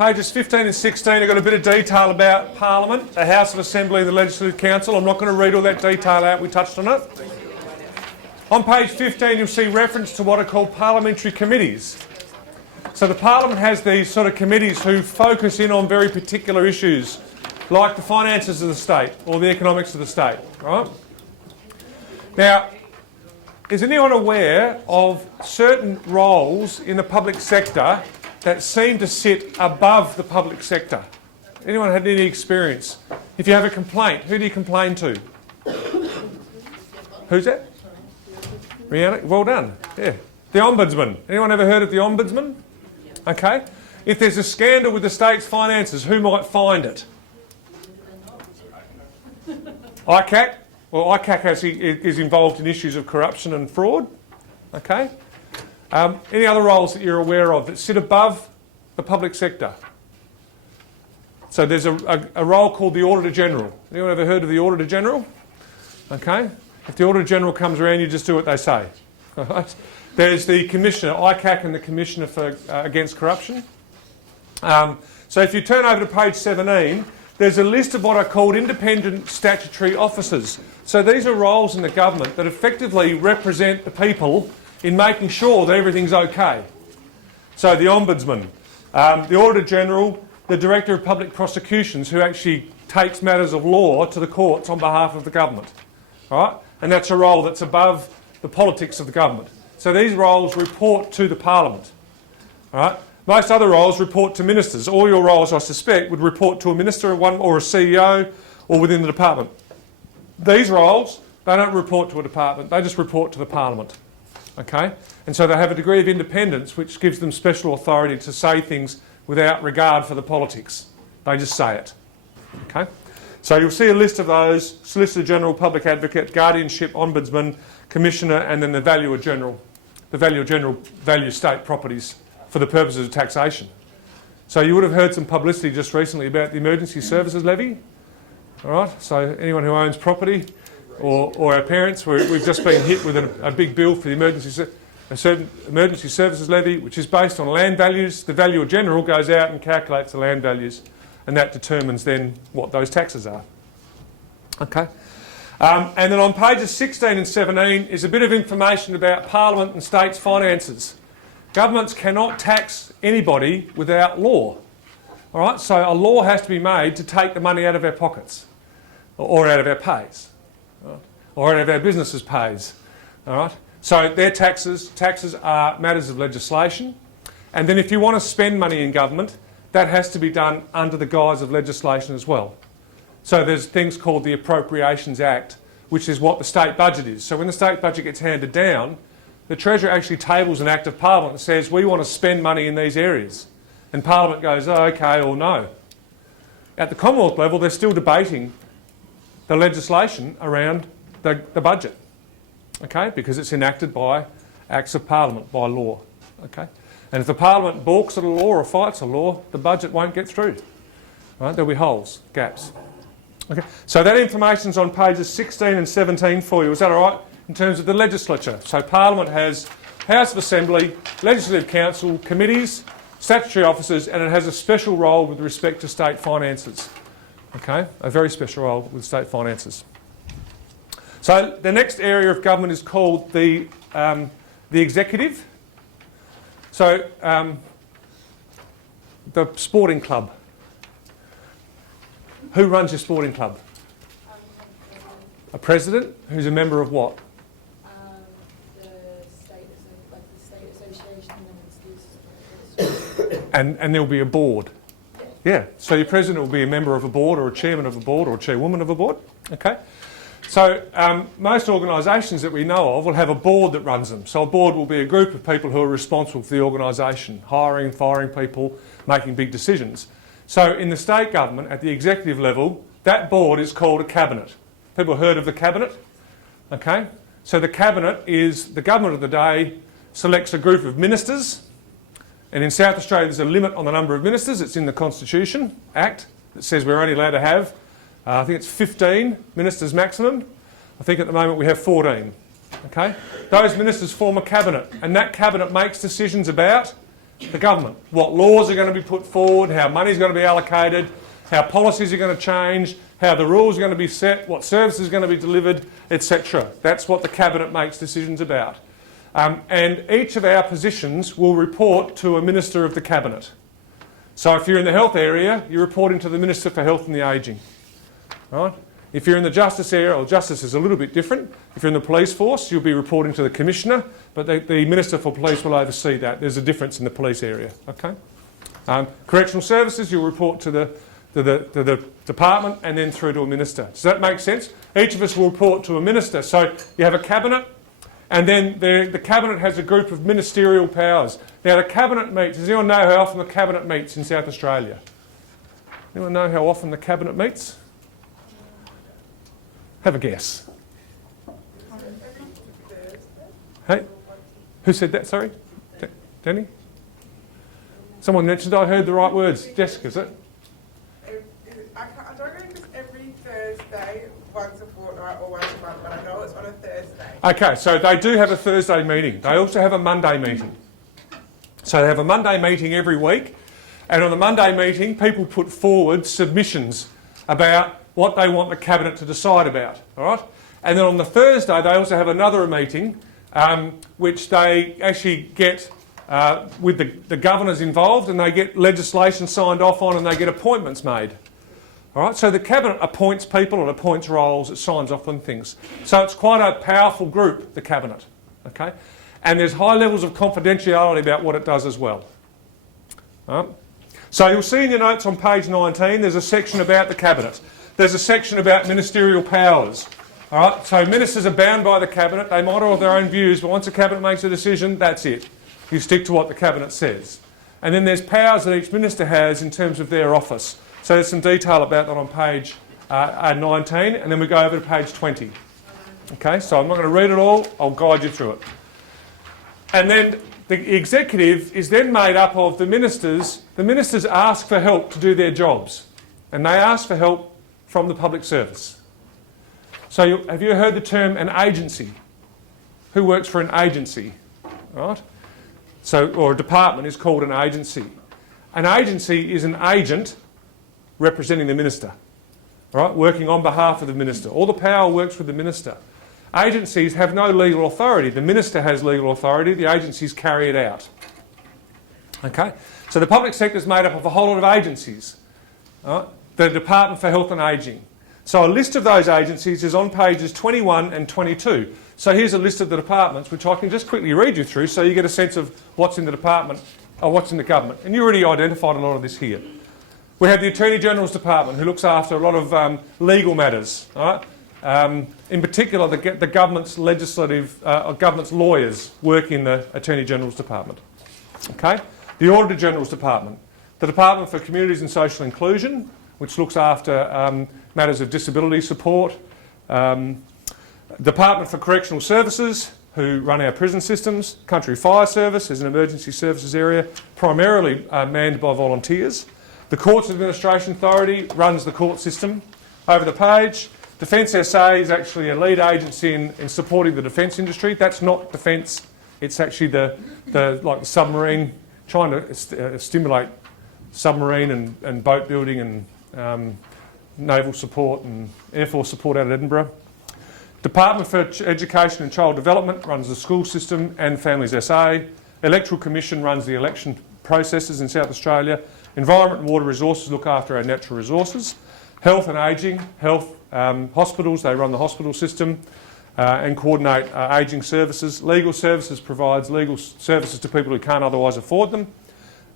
Pages 15 and 16 have got a bit of detail about Parliament, the House of Assembly and the Legislative Council. I'm not going to read all that detail out, we touched on it. On page 15 you'll see reference to what are called parliamentary committees. So the Parliament has these sort of committees who focus in on very particular issues, like the finances of the state or the economics of the state. Right? Now, is anyone aware of certain roles in the public sector that seem to sit above the public sector? Anyone had any experience? If you have a complaint, who do you complain to? Who's that? Rihanna? Well done. Yeah. The Ombudsman. Anyone ever heard of the Ombudsman? Okay. If there's a scandal with the state's finances, who might find it? ICAC? Well, ICAC is involved in issues of corruption and fraud. Okay. Any other roles that you're aware of that sit above the public sector? So there's a role called the Auditor General. Anyone ever heard of the Auditor General? Okay. If the Auditor General comes around, you just do what they say. Right. There's the Commissioner, ICAC, and the Commissioner for Against Corruption. So if you turn over to page 17, there's a list of what are called independent statutory officers. So these are roles in the government that effectively represent the people in making sure that everything's okay. So the Ombudsman, the Auditor General, the Director of Public Prosecutions, who actually takes matters of law to the courts on behalf of the government. Right? And that's a role that's above the politics of the government. So these roles report to the Parliament. Right? Most other roles report to ministers. All your roles, I suspect, would report to a minister or a CEO or within the department. These roles, they don't report to a department, they just report to the Parliament. Okay? And so they have a degree of independence which gives them special authority to say things without regard for the politics. They just say it. Okay? So you'll see a list of those: Solicitor General, Public Advocate, Guardianship, Ombudsman, Commissioner, and then the Valuer General. The Valuer General values state properties for the purposes of taxation. So you would have heard some publicity just recently about the Emergency Services Levy. All right, so anyone who owns property or our parents, we've just been hit with a big bill for the Emergency Services Levy, which is based on land values. The Valuer General goes out and calculates the land values, and that determines then what those taxes are. Okay. And then on pages 16 and 17 is a bit of information about Parliament and states' finances. Governments cannot tax anybody without law. All right, so a law has to be made to take the money out of our pockets, or out of our pays, right? Or out of our businesses' pays. All right, so their taxes are matters of legislation, and then if you want to spend money in government, that has to be done under the guise of legislation as well. So there's things called the Appropriations Act, which is what the state budget is. So when the state budget gets handed down, the Treasurer actually tables an Act of Parliament that says we want to spend money in these areas. And Parliament goes, oh, okay, or no. At the Commonwealth level, they're still debating the legislation around the budget, okay, because it's enacted by Acts of Parliament, by law, okay. And if the Parliament balks at a law or fights a law, the budget won't get through. Right? There'll be holes, gaps. Okay. So that information's on pages 16 and 17 for you. Is that all right? In terms of the legislature. So Parliament has House of Assembly, Legislative Council, committees, statutory officers, and it has a special role with respect to state finances. Okay? A very special role with state finances. So the next area of government is called the executive. So the sporting club. Who runs your sporting club? A president who's a member of what? The state association and there'll be a board. Yeah. So your president will be a member of a board or a chairman of a board or a chairwoman of a board. Okay. So most organisations that we know of will have a board that runs them. So a board will be a group of people who are responsible for the organisation, hiring and firing people, making big decisions. So in the state government, at the executive level, that board is called a cabinet. People heard of the cabinet? Okay. So the cabinet is the government of the day selects a group of ministers, and in South Australia there's a limit on the number of ministers. It's in the Constitution Act that says we're only allowed to have, I think it's 15 ministers maximum. I think at the moment we have 14. Okay. Those ministers form a cabinet, and that cabinet makes decisions about The government. What laws are going to be put forward, how money is going to be allocated, how policies are going to change, how the rules are going to be set, what services are going to be delivered, etc. That's what the Cabinet makes decisions about. And each of our positions will report to a Minister of the Cabinet. So if you're in the health area, you're reporting to the Minister for Health and the Ageing. Right? If you're in the justice area, or justice is a little bit different. If you're in the police force, you'll be reporting to the Commissioner, but the Minister for Police will oversee that. There's a difference in the police area. Okay? Correctional services, you'll report to the department and then through to a minister. Does that make sense? Each of us will report to a minister. So you have a cabinet, and then the cabinet has a group of ministerial powers. Now the cabinet meets. Does anyone know how often the cabinet meets in South Australia? Anyone know how often the cabinet meets? Have a guess. Hey, who said that? Sorry, Danny. Someone mentioned I heard the right words. Jessica, is it? I don't know if it's every Thursday, once a fortnight or once a month, but I know it's on a Thursday. Okay, so they do have a Thursday meeting. They also have a Monday meeting. So they have a Monday meeting every week, and on the Monday meeting, people put forward submissions about what they want the Cabinet to decide about, all right? And then on the Thursday, they also have another meeting, which they actually get with the governors involved, and they get legislation signed off on, and they get appointments made. All right, so the Cabinet appoints people and appoints roles, it signs off on things. So it's quite a powerful group, the Cabinet, okay? And there's high levels of confidentiality about what it does as well. All right? So you'll see in your notes on page 19, there's a section about the Cabinet. There's a section about ministerial powers. All right, so ministers are bound by the Cabinet. They might all have their own views, but once the Cabinet makes a decision, that's it. You stick to what the Cabinet says. And then there's powers that each minister has in terms of their office. So there's some detail about that on page 19, and then we go over to page 20. Okay, so I'm not going to read it all, I'll guide you through it. And then the executive is then made up of the ministers. The ministers ask for help to do their jobs, and they ask for help from the public service. So have you heard the term an agency? Who works for an agency? Right? So, or a department is called an agency. An agency is an agent representing the minister, right? Working on behalf of the minister. All the power works with the minister. Agencies have no legal authority. The minister has legal authority. The agencies carry it out. Okay? So the public sector is made up of a whole lot of agencies. Right? The Department for Health and Ageing. So a list of those agencies is on pages 21 and 22. So here's a list of the departments, which I can just quickly read you through so you get a sense of what's in the department or what's in the government. And you already identified a lot of this here. We have the Attorney General's Department, who looks after a lot of legal matters. Right? In particular, the government's government's lawyers work in the Attorney General's Department. Okay? The Auditor General's Department. The Department for Communities and Social Inclusion, which looks after matters of disability support. Department for Correctional Services, who run our prison systems. Country Fire Service is an emergency services area, primarily manned by volunteers. The Courts Administration Authority runs the court system. Over the page, Defence SA is actually a lead agency in supporting the defence industry. That's not defence, it's actually the submarine, trying to stimulate submarine and boat building and naval support and Air Force support out of Edinburgh. Department for Education and Child Development runs the school system and Families SA. Electoral Commission runs the election processes in South Australia. Environment and Water Resources look after our natural resources. Health and Ageing, hospitals, they run the hospital system and coordinate ageing services. Legal Services provides legal services to people who can't otherwise afford them.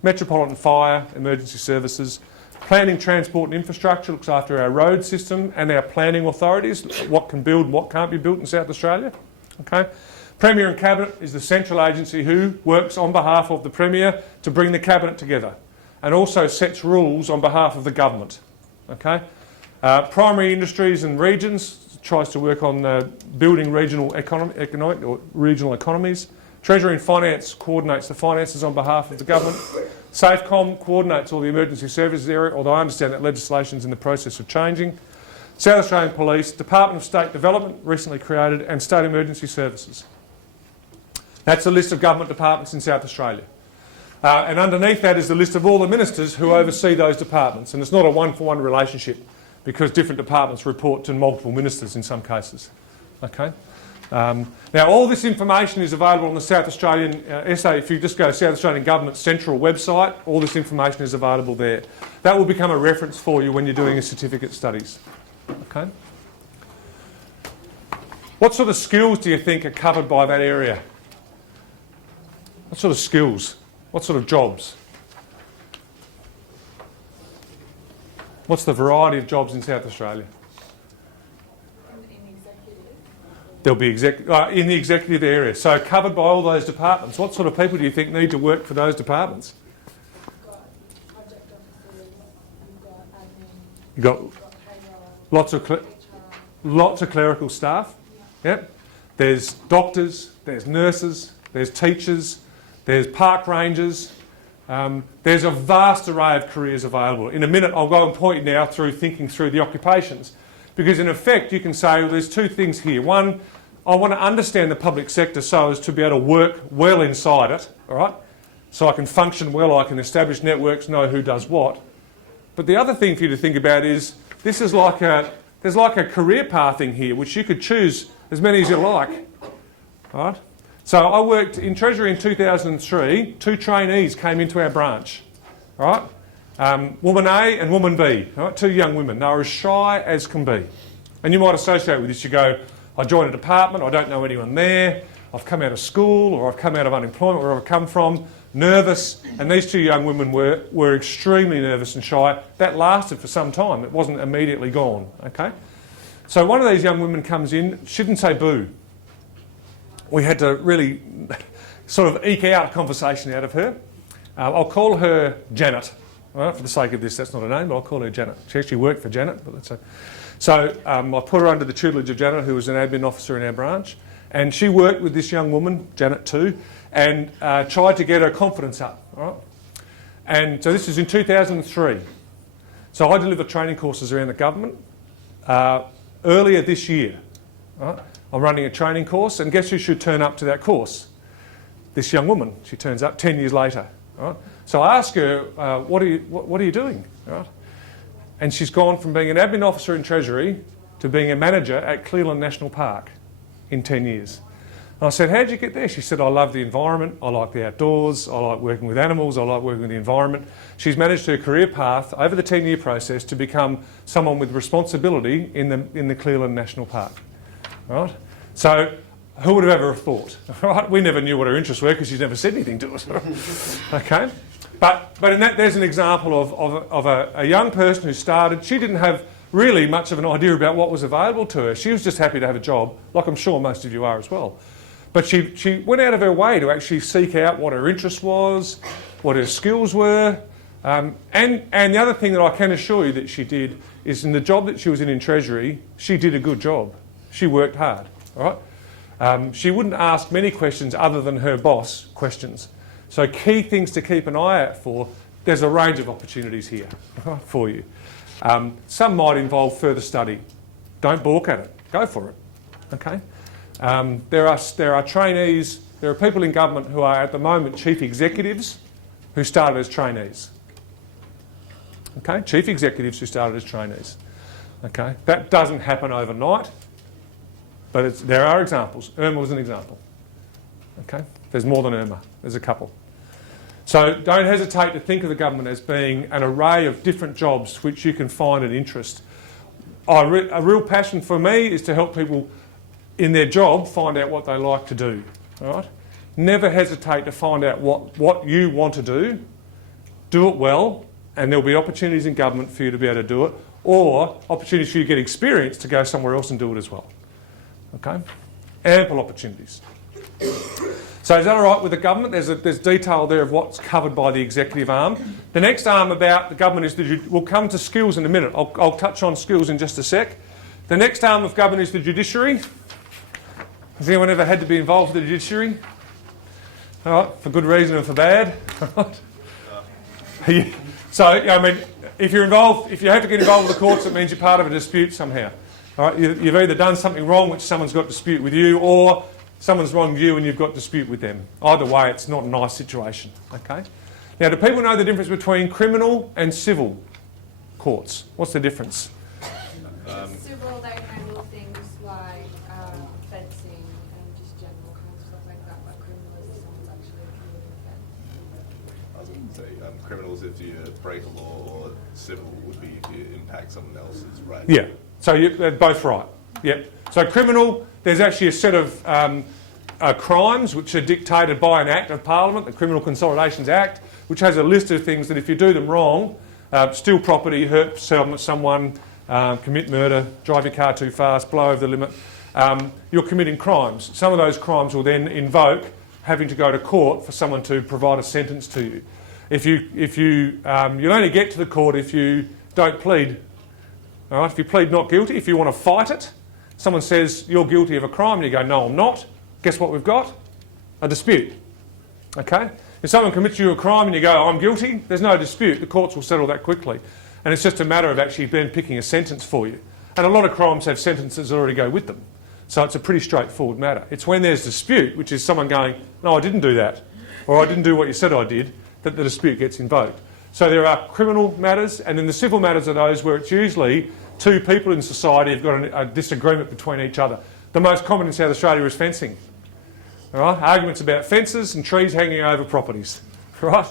Metropolitan Fire, emergency services. Planning, Transport and Infrastructure looks after our road system and our planning authorities, what can build and what can't be built in South Australia. Okay. Premier and Cabinet is the central agency who works on behalf of the Premier to bring the Cabinet together and also sets rules on behalf of the government. Okay. Primary Industries and Regions tries to work on building regional economic or regional economies. Treasury and Finance coordinates the finances on behalf of the government. SafeCom coordinates all the emergency services area, although I understand that legislation is in the process of changing. South Australian Police, Department of State Development, recently created, and State Emergency Services. That's a list of government departments in South Australia. And underneath that is the list of all the ministers who oversee those departments. And it's not a one-for-one relationship because different departments report to multiple ministers in some cases. Okay. Now, all this information is available on the South Australian SA. If you just go to South Australian Government Central website, all this information is available there. That will become a reference for you when you're doing your certificate studies. Okay. What sort of skills do you think are covered by that area? What sort of skills? What sort of jobs? What's the variety of jobs in South Australia? In executive. There'll be in the executive area. So covered by all those departments. What sort of people do you think need to work for those departments? You've got project officers, you've got admin, You've got you've got payroll, lots of clerical staff. Yep. There's doctors, there's nurses, there's teachers, there's park rangers. There's a vast array of careers available. In a minute, I'll go and point you now through thinking through the occupations. Because in effect, you can say, well, there's two things here. One, I want to understand the public sector so as to be able to work well inside it, all right? So I can function well, I can establish networks, know who does what. But the other thing for you to think about is, this is like there's like a career pathing here, which you could choose as many as you like, all right? So I worked in Treasury in 2003. 2 trainees came into our branch, all right? Woman A and woman B, all right? 2 young women. They were as shy as can be. And you might associate with this. You go, I joined a department, I don't know anyone there, I've come out of school or I've come out of unemployment, wherever I've come from, nervous. And these 2 young women were extremely nervous and shy. That lasted for some time. It wasn't immediately gone, okay? So one of these young women comes in, she didn't say boo. We had to really sort of eke out a conversation out of her. I'll call her Janet. All right, for the sake of this, that's not a name, but I'll call her Janet. She actually worked for Janet. But that's So I put her under the tutelage of Janet, who was an admin officer in our branch. And she worked with this young woman, Janet too, and tried to get her confidence up. All right? And so this is in 2003. So I deliver training courses around the government. Earlier this year, all right, I'm running a training course, and guess who should turn up to that course? This young woman. She turns up 10 years later. All right? So I ask her, what are you doing? All right? And she's gone from being an admin officer in Treasury to being a manager at Cleveland National Park in 10 years. And I said, how did you get there? She said, I love the environment, I like the outdoors, I like working with animals, I like working with the environment. She's managed her career path over the 10-year process to become someone with responsibility in the Cleveland National Park. Right? So who would have ever thought? Right? We never knew what her interests were because she's never said anything to us. Okay? But in that, there's an example of a young person who started. She didn't have really much of an idea about what was available to her. She was just happy to have a job, like I'm sure most of you are as well. But she went out of her way to actually seek out what her interest was, what her skills were. And the other thing that I can assure you that she did is in the job that she was in Treasury, she did a good job. She worked hard, all right? She wouldn't ask many questions other than her boss questions. So key things to keep an eye out for, there's a range of opportunities here for you. Some might involve further study. Don't balk at it. Go for it, okay? There are trainees, there are people in government who are at the moment chief executives who started as trainees. Okay, chief executives who started as trainees. Okay, that doesn't happen overnight, but there are examples. Irma was an example. Okay, there's more than Irma, there's a couple. So don't hesitate to think of the government as being an array of different jobs which you can find an interest. A real passion for me is to help people in their job find out what they like to do. All right? Never hesitate to find out what you want to do it well, and there'll be opportunities in government for you to be able to do it, or opportunities for you to get experience to go somewhere else and do it as well. Okay? Ample opportunities. So is that all right with the government? There's detail there of what's covered by the executive arm. The next arm about the government is we'll come to skills in a minute. I'll touch on skills in just a sec. The next arm of government is the judiciary. Has anyone ever had to be involved with the judiciary? All right, for good reason and for bad. So, I mean, if you have to get involved with the courts, it means you're part of a dispute somehow. All right, you've either done something wrong, which someone's got dispute with you, or someone's wronged you and you've got dispute with them. Either way, it's not a nice situation. Okay. Now, do people know the difference between criminal and civil courts? What's the difference? Civil, they handle things like fencing and just general kind of stuff like that, but criminal is someone's actually committing offence. I was going to say, criminals if you break a law, or civil would be if you impact someone else's right. Yeah, so they're both right. Yep. So criminal, there's actually a set of crimes which are dictated by an Act of Parliament, the Criminal Consolidations Act, which has a list of things that if you do them wrong, steal property, hurt someone, commit murder, drive your car too fast, blow over the limit, you're committing crimes. Some of those crimes will then invoke having to go to court for someone to provide a sentence to you. You'll only get to the court if you don't plead. All right? If you plead not guilty, if you want to fight it, someone says you're guilty of a crime and you go, no, I'm not. Guess what we've got? A dispute. Okay? If someone commits you a crime and you go, I'm guilty, there's no dispute. The courts will settle that quickly. And it's just a matter of actually then picking a sentence for you. And a lot of crimes have sentences that already go with them. So it's a pretty straightforward matter. It's when there's dispute, which is someone going, no, I didn't do that, or I didn't do what you said I did, that the dispute gets invoked. So there are criminal matters, and then the civil matters are those where it's usually two people in society have got a disagreement between each other. The most common in South Australia is fencing. All right? Arguments about fences and trees hanging over properties. Right?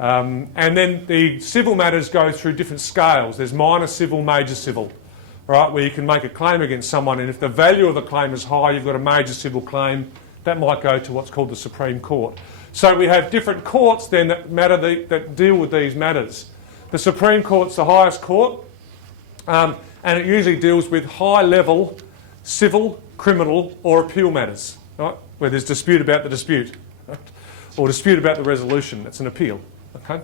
And then the civil matters go through different scales. There's minor civil, major civil, right, where you can make a claim against someone, and if the value of the claim is high, you've got a major civil claim. That might go to what's called the Supreme Court. So we have different courts then that deal with these matters. The Supreme Court's the highest court, and it usually deals with high-level civil, criminal or appeal matters, right, where there's dispute about the dispute, right, or dispute about the resolution. That's an appeal. Okay.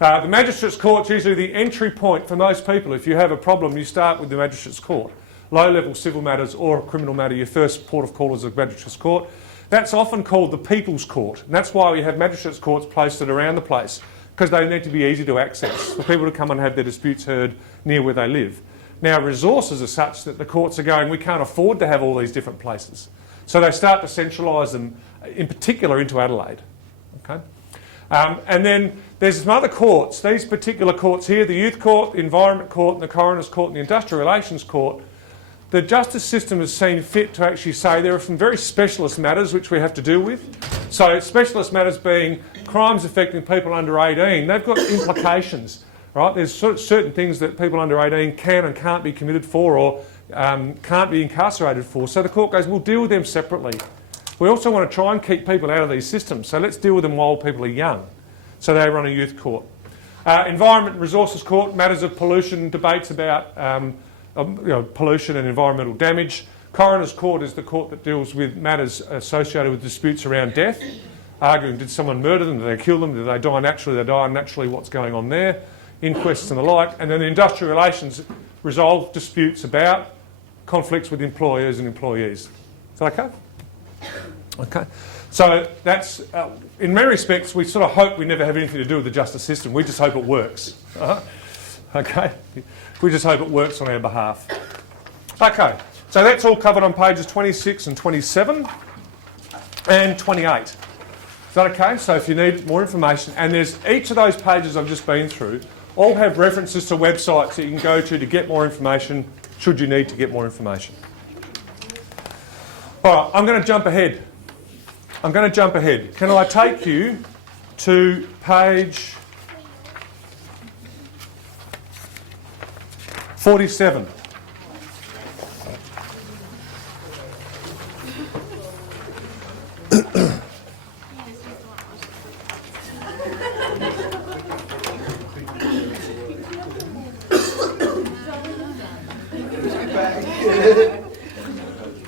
The Magistrates' Court's usually the entry point for most people. If you have a problem, you start with the Magistrates' Court. Low-level civil matters or a criminal matter, your first port of call is the Magistrates' Court. That's often called the People's Court, and that's why we have Magistrates' Courts posted around the place, because they need to be easy to access for people to come and have their disputes heard near where they live. Now, resources are such that the courts are going, we can't afford to have all these different places. So they start to centralise them, in particular into Adelaide. Okay? And then there's some other courts. These particular courts here, the Youth Court, the Environment Court, and the Coroner's Court, and the Industrial Relations Court, the justice system has seen fit to actually say there are some very specialist matters which we have to deal with. So specialist matters being crimes affecting people under 18, they've got implications. Right? There's certain things that people under 18 can and can't be committed for, or can't be incarcerated for. So the court goes, we'll deal with them separately. We also want to try and keep people out of these systems, so let's deal with them while people are young. So they run a youth court. Environment and Resources Court, matters of pollution, debates about pollution and environmental damage. Coroner's Court is the court that deals with matters associated with disputes around death, arguing did someone murder them, did they kill them, did they die naturally, did they die naturally, what's going on there, inquests and the like. And then the Industrial Relations resolve disputes about conflicts with employers and employees. Is that okay? Okay. So that's, in many respects, we sort of hope we never have anything to do with the justice system. We just hope it works. Okay? We just hope it works on our behalf. Okay. So that's all covered on pages 26 and 27 and 28. Is that okay? So if you need more information, and there's each of those pages I've just been through, all have references to websites that you can go to get more information, should you need to get more information. All right, I'm going to jump ahead. Can I take you to page 47?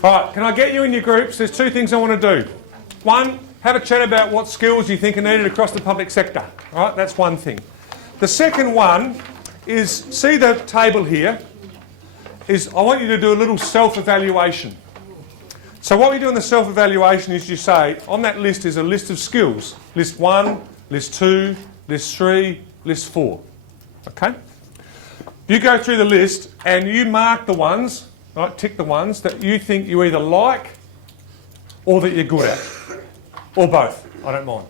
All right, can I get you in your groups? There's two things I want to do. One, have a chat about what skills you think are needed across the public sector. All right, that's one thing. The second one is, see the table here, is I want you to do a little self-evaluation. So what we do in the self-evaluation is you say, on that list is a list of skills. List 1, list 2, list 3, list 4. Okay? You go through the list and you mark the ones, right, tick the ones that you think you either like or that you're good at. Or both, I don't mind.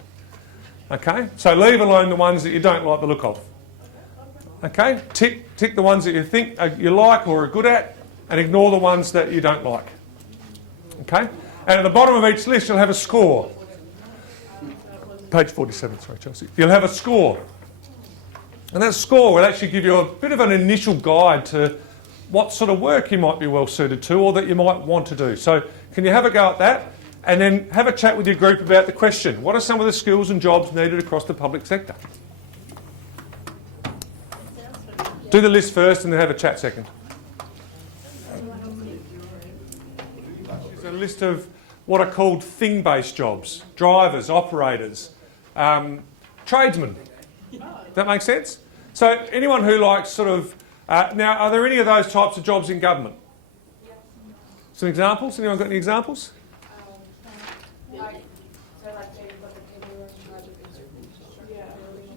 Okay, so leave alone the ones that you don't like the look of. Okay, tick the ones that you think you like or are good at, and ignore the ones that you don't like. Okay, and at the bottom of each list you'll have a score. Page 47, sorry Chelsea. You'll have a score. And that score will actually give you a bit of an initial guide to what sort of work you might be well suited to or that you might want to do. So can you have a go at that? And then have a chat with your group about the question. What are some of the skills and jobs needed across the public sector? Do the list first and then have a chat second. There's a list of what are called thing-based jobs. Drivers, operators, tradesmen. Does that make sense? So anyone who likes sort of... now, are there any of those types of jobs in government? Some examples? Anyone got any examples?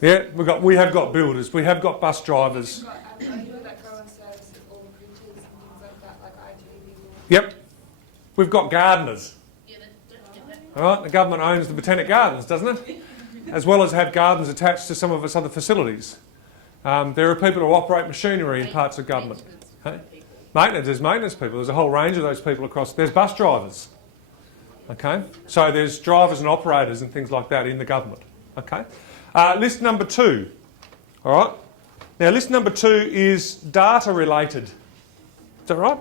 Yeah, we have got builders, we have got bus drivers. Yep. We've got gardeners. All right, the government owns the Botanic Gardens, doesn't it? As well as have gardens attached to some of its other facilities. There are people who operate machinery in parts of government. Hey? There's maintenance people. There's a whole range of those people across. There's bus drivers. Okay, so there's drivers and operators and things like that in the government. Okay, list number 2. All right. Now, list number 2 is data related. Is that right?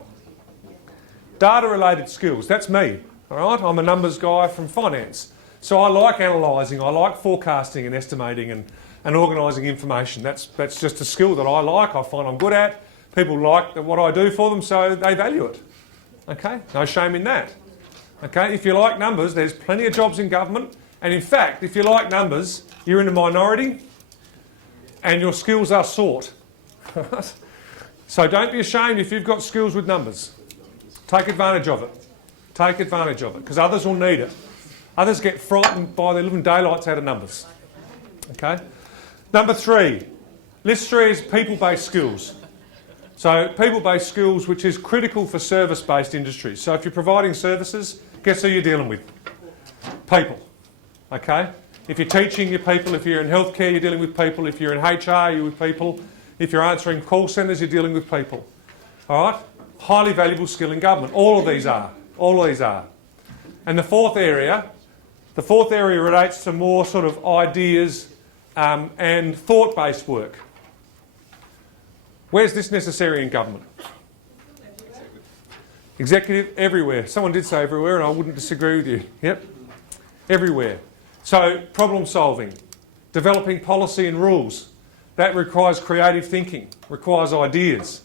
Data related skills. That's me. All right. I'm a numbers guy from finance, so I like analysing. I like forecasting and estimating and organising information. That's just a skill that I like. I find I'm good at. People like what I do for them, so they value it. Okay, no shame in that. Okay, if you like numbers, there's plenty of jobs in government. And in fact, if you like numbers, you're in a minority and your skills are sought. So don't be ashamed if you've got skills with numbers. Take advantage of it. Take advantage of it, because others will need it. Others get frightened by the living daylights out of numbers. Okay. Number 3. List 3 is people-based skills. So people-based skills, which is critical for service-based industries. So if you're providing services, guess who you're dealing with? People. Okay? If you're teaching, you're people. If you're in healthcare, you're dealing with people. If you're in HR, you're with people. If you're answering call centres, you're dealing with people. All right? Highly valuable skill in government. All of these are. All of these are. And the fourth area relates to more sort of ideas and thought-based work. Where's this necessary in government? Executive, everywhere. Someone did say everywhere, and I wouldn't disagree with you. Yep, everywhere. So problem solving, developing policy and rules. That requires creative thinking, requires ideas.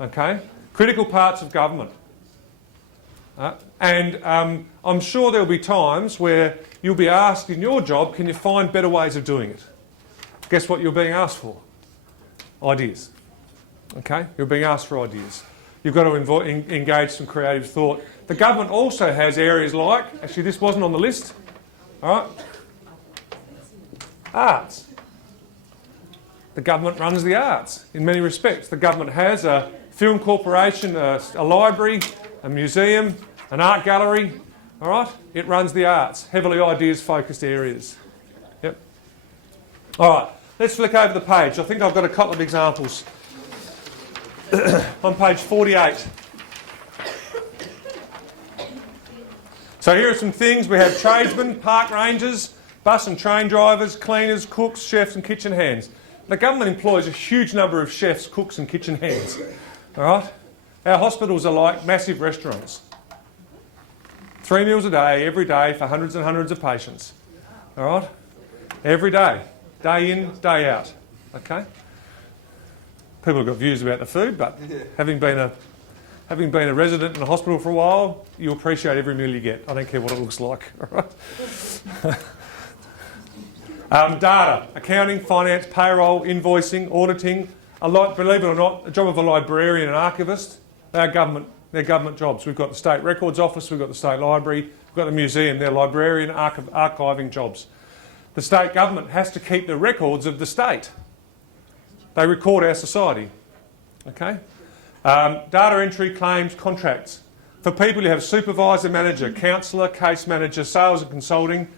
Okay? Critical parts of government. And I'm sure there'll be times where you'll be asked in your job, can you find better ways of doing it? Guess what you're being asked for? Ideas. Okay? You're being asked for ideas. You've got to engage some creative thought. The government also has areas like, actually this wasn't on the list, all right? Arts. The government runs the arts in many respects. The government has a film corporation, a library, a museum, an art gallery, all right? It runs the arts, heavily ideas-focused areas. Yep. All right, let's flick over the page. I think I've got a couple of examples. On page 48. So here are some things. We have tradesmen, park rangers, bus and train drivers, cleaners, cooks, chefs and kitchen hands. The government employs a huge number of chefs, cooks and kitchen hands. All right? Our hospitals are like massive restaurants. 3 meals a day, every day, for hundreds and hundreds of patients. All right? Every day. Day in, day out. Okay? People have got views about the food, but having been a resident in a hospital for a while, you appreciate every meal you get. I don't care what it looks like. All right? Data, accounting, finance, payroll, invoicing, auditing. Believe it or not, the job of a librarian and archivist, they're government jobs. We've got the State Records Office, we've got the State Library, we've got the museum. They're librarian, archiving jobs. The state government has to keep the records of the state. They record our society. Okay? Data entry, claims, contracts. For people you have supervisor, manager, counsellor, case manager, sales and consulting.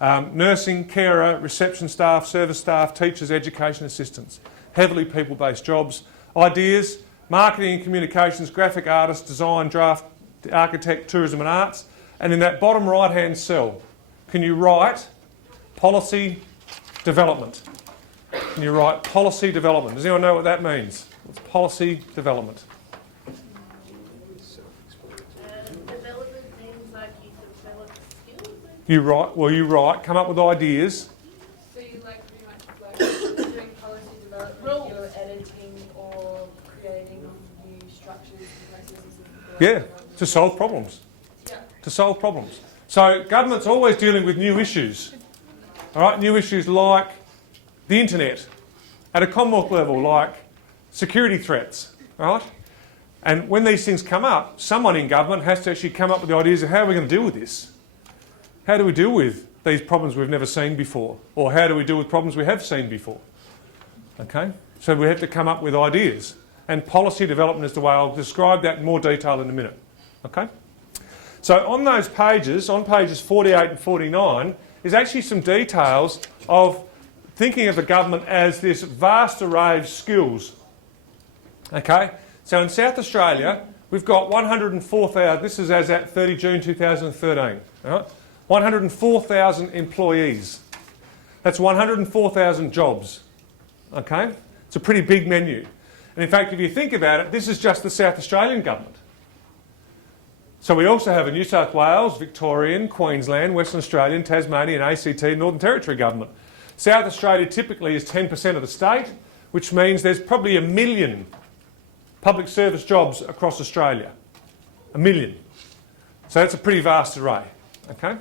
nursing, carer, reception staff, service staff, teachers, education assistants. Heavily people-based jobs. Ideas, marketing and communications, graphic artist, design, draft, architect, tourism and arts. And in that bottom right-hand cell, can you write policy development? Can you write policy development? Does anyone know what that means? What's policy development? Development means like you develop skills. You write, come up with ideas. So you like pretty much like doing policy development, you're editing or creating new structures and processes. Yeah, to solve problems. Yeah. To solve problems. So government's always dealing with new issues. All right, new issues like the internet, at a Commonwealth level, like security threats, right? And when these things come up, someone in government has to actually come up with the ideas of how are we going to deal with this? How do we deal with these problems we've never seen before? Or how do we deal with problems we have seen before? Okay, so we have to come up with ideas. And policy development is the way I'll describe that in more detail in a minute. Okay? So on those pages, on pages 48 and 49, is actually some details of thinking of the government as this vast array of skills. Okay? So in South Australia, we've got 104,000, this is as at 30 June 2013, right? 104,000 employees. That's 104,000 jobs. Okay? It's a pretty big menu. And in fact, if you think about it, this is just the South Australian government. So we also have a New South Wales, Victorian, Queensland, Western Australian, Tasmanian, ACT, Northern Territory government. South Australia typically is 10% of the state, which means there's probably 1 million public service jobs across Australia. 1 million. So that's a pretty vast array. Okay?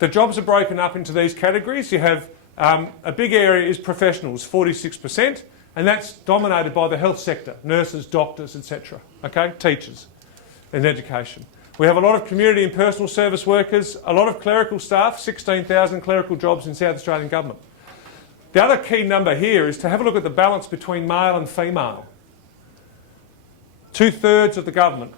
The jobs are broken up into these categories. You have a big area is professionals, 46%, and that's dominated by the health sector, nurses, doctors, etc. Okay? Teachers and education. We have a lot of community and personal service workers, a lot of clerical staff, 16,000 clerical jobs in South Australian government. The other key number here is to have a look at the balance between male and female. 2/3 of the government,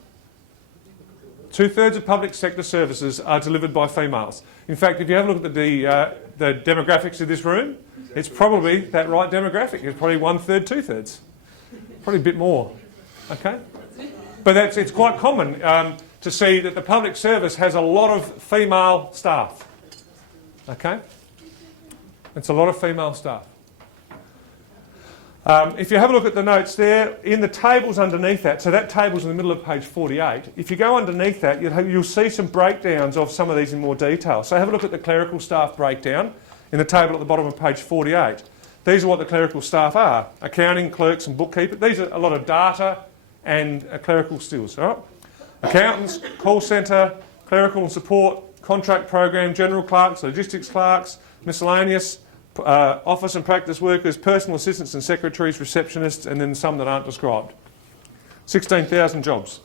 2/3 of public sector services are delivered by females. In fact, if you have a look at the demographics of this room, it's probably that right demographic. It's probably 1/3, 2/3. Probably a bit more. Okay? But it's quite common to see that the public service has a lot of female staff. Okay? It's a lot of female staff. If you have a look at the notes there, in the tables underneath that, so that table's in the middle of page 48, if you go underneath that, you'll see some breakdowns of some of these in more detail. So have a look at the clerical staff breakdown in the table at the bottom of page 48. These are what the clerical staff are: accounting, clerks and bookkeepers. These are a lot of data and clerical skills. All right? Accountants, call centre, clerical and support, contract program, general clerks, logistics clerks, miscellaneous, office and practice workers, personal assistants and secretaries, receptionists, and then some that aren't described. 16,000 jobs.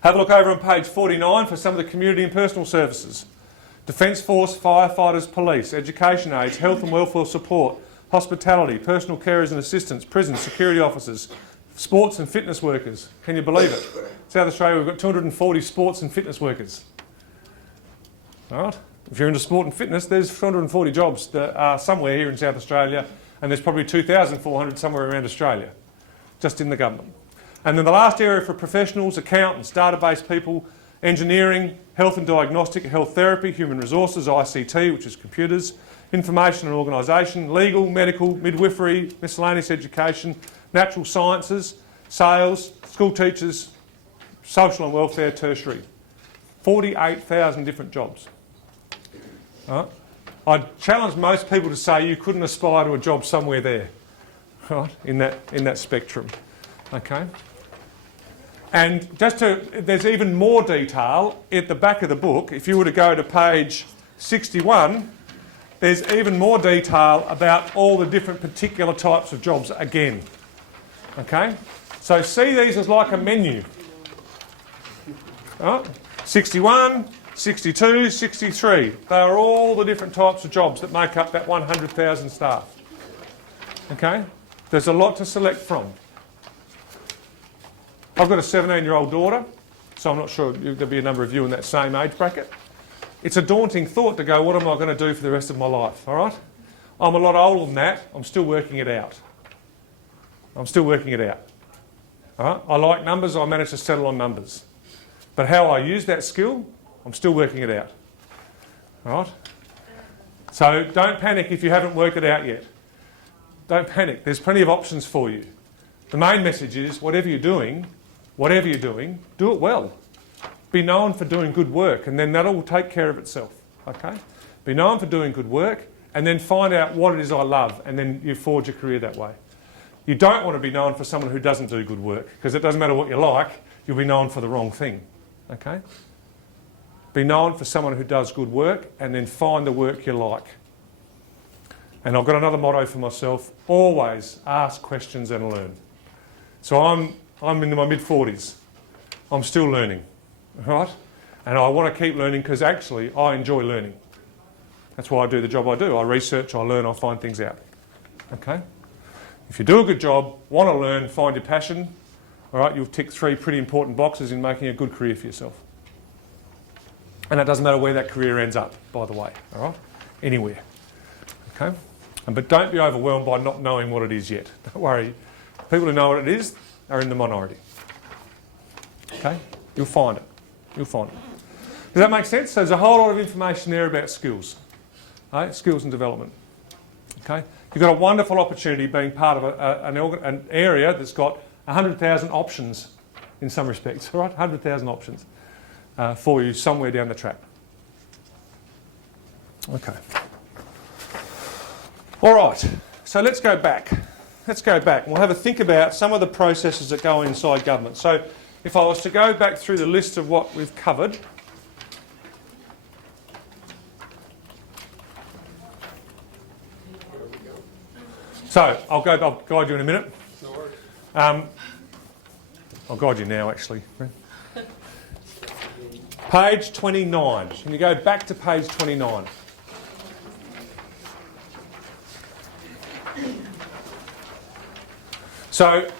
Have a look over on page 49 for some of the community and personal services. Defence Force, firefighters, police, education aides, health and welfare support, hospitality, personal carers and assistants, prisons, security officers, sports and fitness workers. Can you believe it? South Australia, we've got 240 sports and fitness workers. All right? If you're into sport and fitness, there's 240 jobs that are somewhere here in South Australia, and there's probably 2,400 somewhere around Australia, just in the government. And then the last area for professionals: accountants, database people, engineering, health and diagnostic, health therapy, human resources, ICT, which is computers, information and organisation, legal, medical, midwifery, miscellaneous education, natural sciences, sales, school teachers, social and welfare, tertiary. 48,000 different jobs. Right? I'd challenge most people to say you couldn't aspire to a job somewhere there, right? In that spectrum. Okay. And there's even more detail at the back of the book. If you were to go to page 61, there's even more detail about all the different particular types of jobs again. Okay? So see these as like a menu. Right? 61, 62, 63. They are all the different types of jobs that make up that 100,000 staff. Okay? There's a lot to select from. I've got a 17-year-old daughter, so I'm not sure there'll be a number of you in that same age bracket. It's a daunting thought to go, what am I going to do for the rest of my life, all right? I'm a lot older than that. I'm still working it out. I'm still working it out. All right? I like numbers. I manage to settle on numbers. But how I use that skill, I'm still working it out. All right? So don't panic if you haven't worked it out yet. Don't panic. There's plenty of options for you. The main message is whatever you're doing, do it well. Be known for doing good work, and then that'll take care of itself. Okay? Be known for doing good work, and then find out what it is I love, and then you forge your career that way. You don't want to be known for someone who doesn't do good work, because it doesn't matter what you like, you'll be known for the wrong thing. Okay? Be known for someone who does good work, and then find the work you like. And I've got another motto for myself: always ask questions and learn. So I'm in my mid-40s. I'm still learning, right? And I want to keep learning because actually I enjoy learning. That's why I do the job I do. I research, I learn, I find things out. Okay? If you do a good job, want to learn, find your passion, all right, you'll tick 3 pretty important boxes in making a good career for yourself. And it doesn't matter where that career ends up, by the way, all right? Anywhere. Okay? But don't be overwhelmed by not knowing what it is yet. Don't worry. People who know what it is are in the minority. Okay? You'll find it. You'll find it. Does that make sense? So there's a whole lot of information there about skills. Right? Skills and development. Okay? You've got a wonderful opportunity being part of an area that's got 100,000 options in some respects. All right? 100,000 options for you somewhere down the track. Okay. All right. So let's go back. Let's go back. We'll have a think about some of the processes that go inside government. So if I was to go back through the list of what we've covered. So I'll guide you in a minute. I'll guide you now, actually. Page 29. Can you go back to page 29? So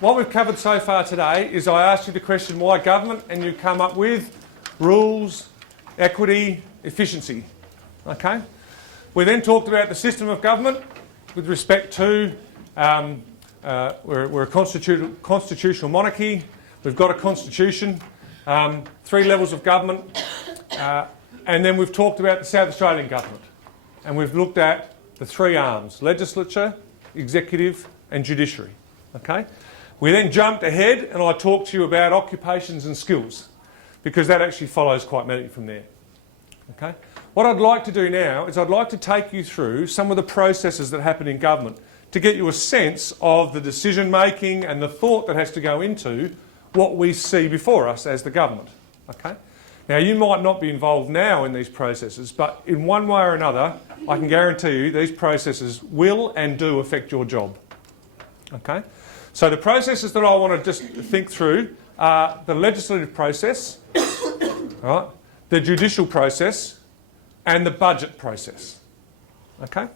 what we've covered so far today is I asked you the question, why government? And you come up with rules, equity, efficiency. Okay? We then talked about the system of government with respect to we're a constitutional monarchy. We've got a constitution, 3 levels of government, and then we've talked about the South Australian government. And we've looked at the 3 arms: legislature, executive and judiciary. Okay? We then jumped ahead and I talked to you about occupations and skills, because that actually follows quite immediately from there. Okay? What I'd like to do now is I'd like to take you through some of the processes that happen in government to get you a sense of the decision making and the thought that has to go into what we see before us as the government. Okay? Now, you might not be involved now in these processes, but in one way or another, I can guarantee you these processes will and do affect your job. Okay? So the processes that I want to just think through are the legislative process, right, the judicial process and the budget process. Okay?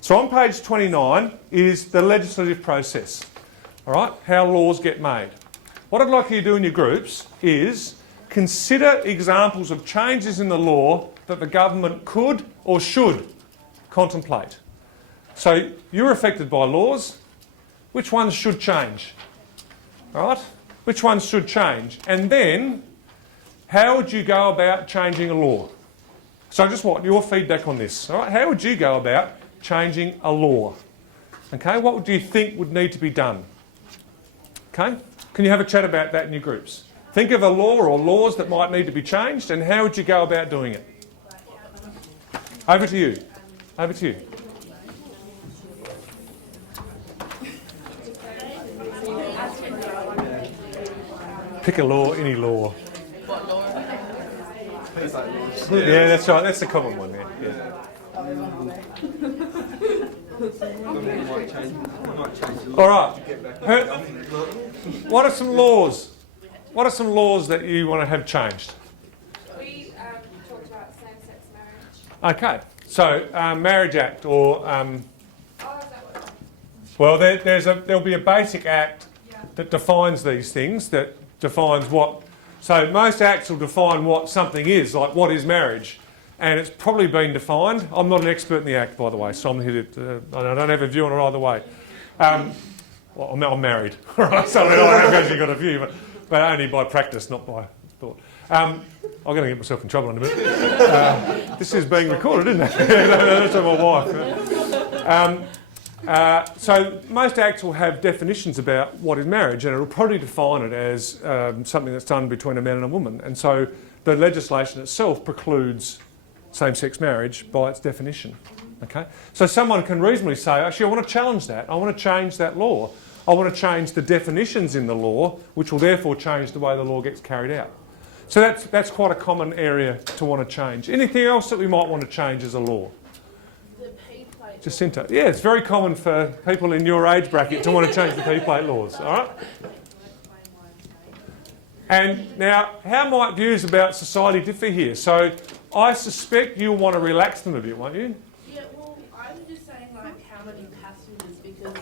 So on page 29 is the legislative process, all right, how laws get made. What I'd like you to do in your groups is consider examples of changes in the law that the government could or should contemplate. So you're affected by laws. Which ones should change? All right? Which ones should change? And then, how would you go about changing a law? So I just want your feedback on this. All right? How would you go about changing a law? Okay? What do you think would need to be done? Okay? Can you have a chat about that in your groups? Think of a law or laws that might need to be changed, and how would you go about doing it? Over to you. Over to you. Pick a law, any law. Yeah, that's right. That's the common one there. Yeah. All right. What are some laws? What are some laws that you want to have changed? We talked about same-sex marriage. Okay. So, Marriage Act or... Oh, is that what? Well, there'll be a basic act that defines these things, that defines what... So most acts will define what something is, like what is marriage. and it's probably been defined. I'm not an expert in the Act, by the way, so I'm here to, I don't have a view on it either way. Well, I'm married, right? So I have actually got a view, but only by practice, not by thought. I'm going to get myself in trouble in a minute. This is being recorded, isn't it? That's my wife. So most acts will have definitions about what is marriage, and it'll probably define it as something that's done between a man and a woman. And so the legislation itself precludes same-sex marriage by its definition. Okay? So someone can reasonably say, actually, I want to challenge that. I want to change that law. I want to change the definitions in the law, which will therefore change the way the law gets carried out. So that's quite a common area to want to change. Anything else that we might want to change as a law? The P-plate. Jacinta. Yeah, it's very common for people in your age bracket to want to change the P-plate laws. All right? And now, how might views about society differ here? So I suspect you'll want to relax them a bit, won't you? Yeah, well, I'm just saying like how many passengers, because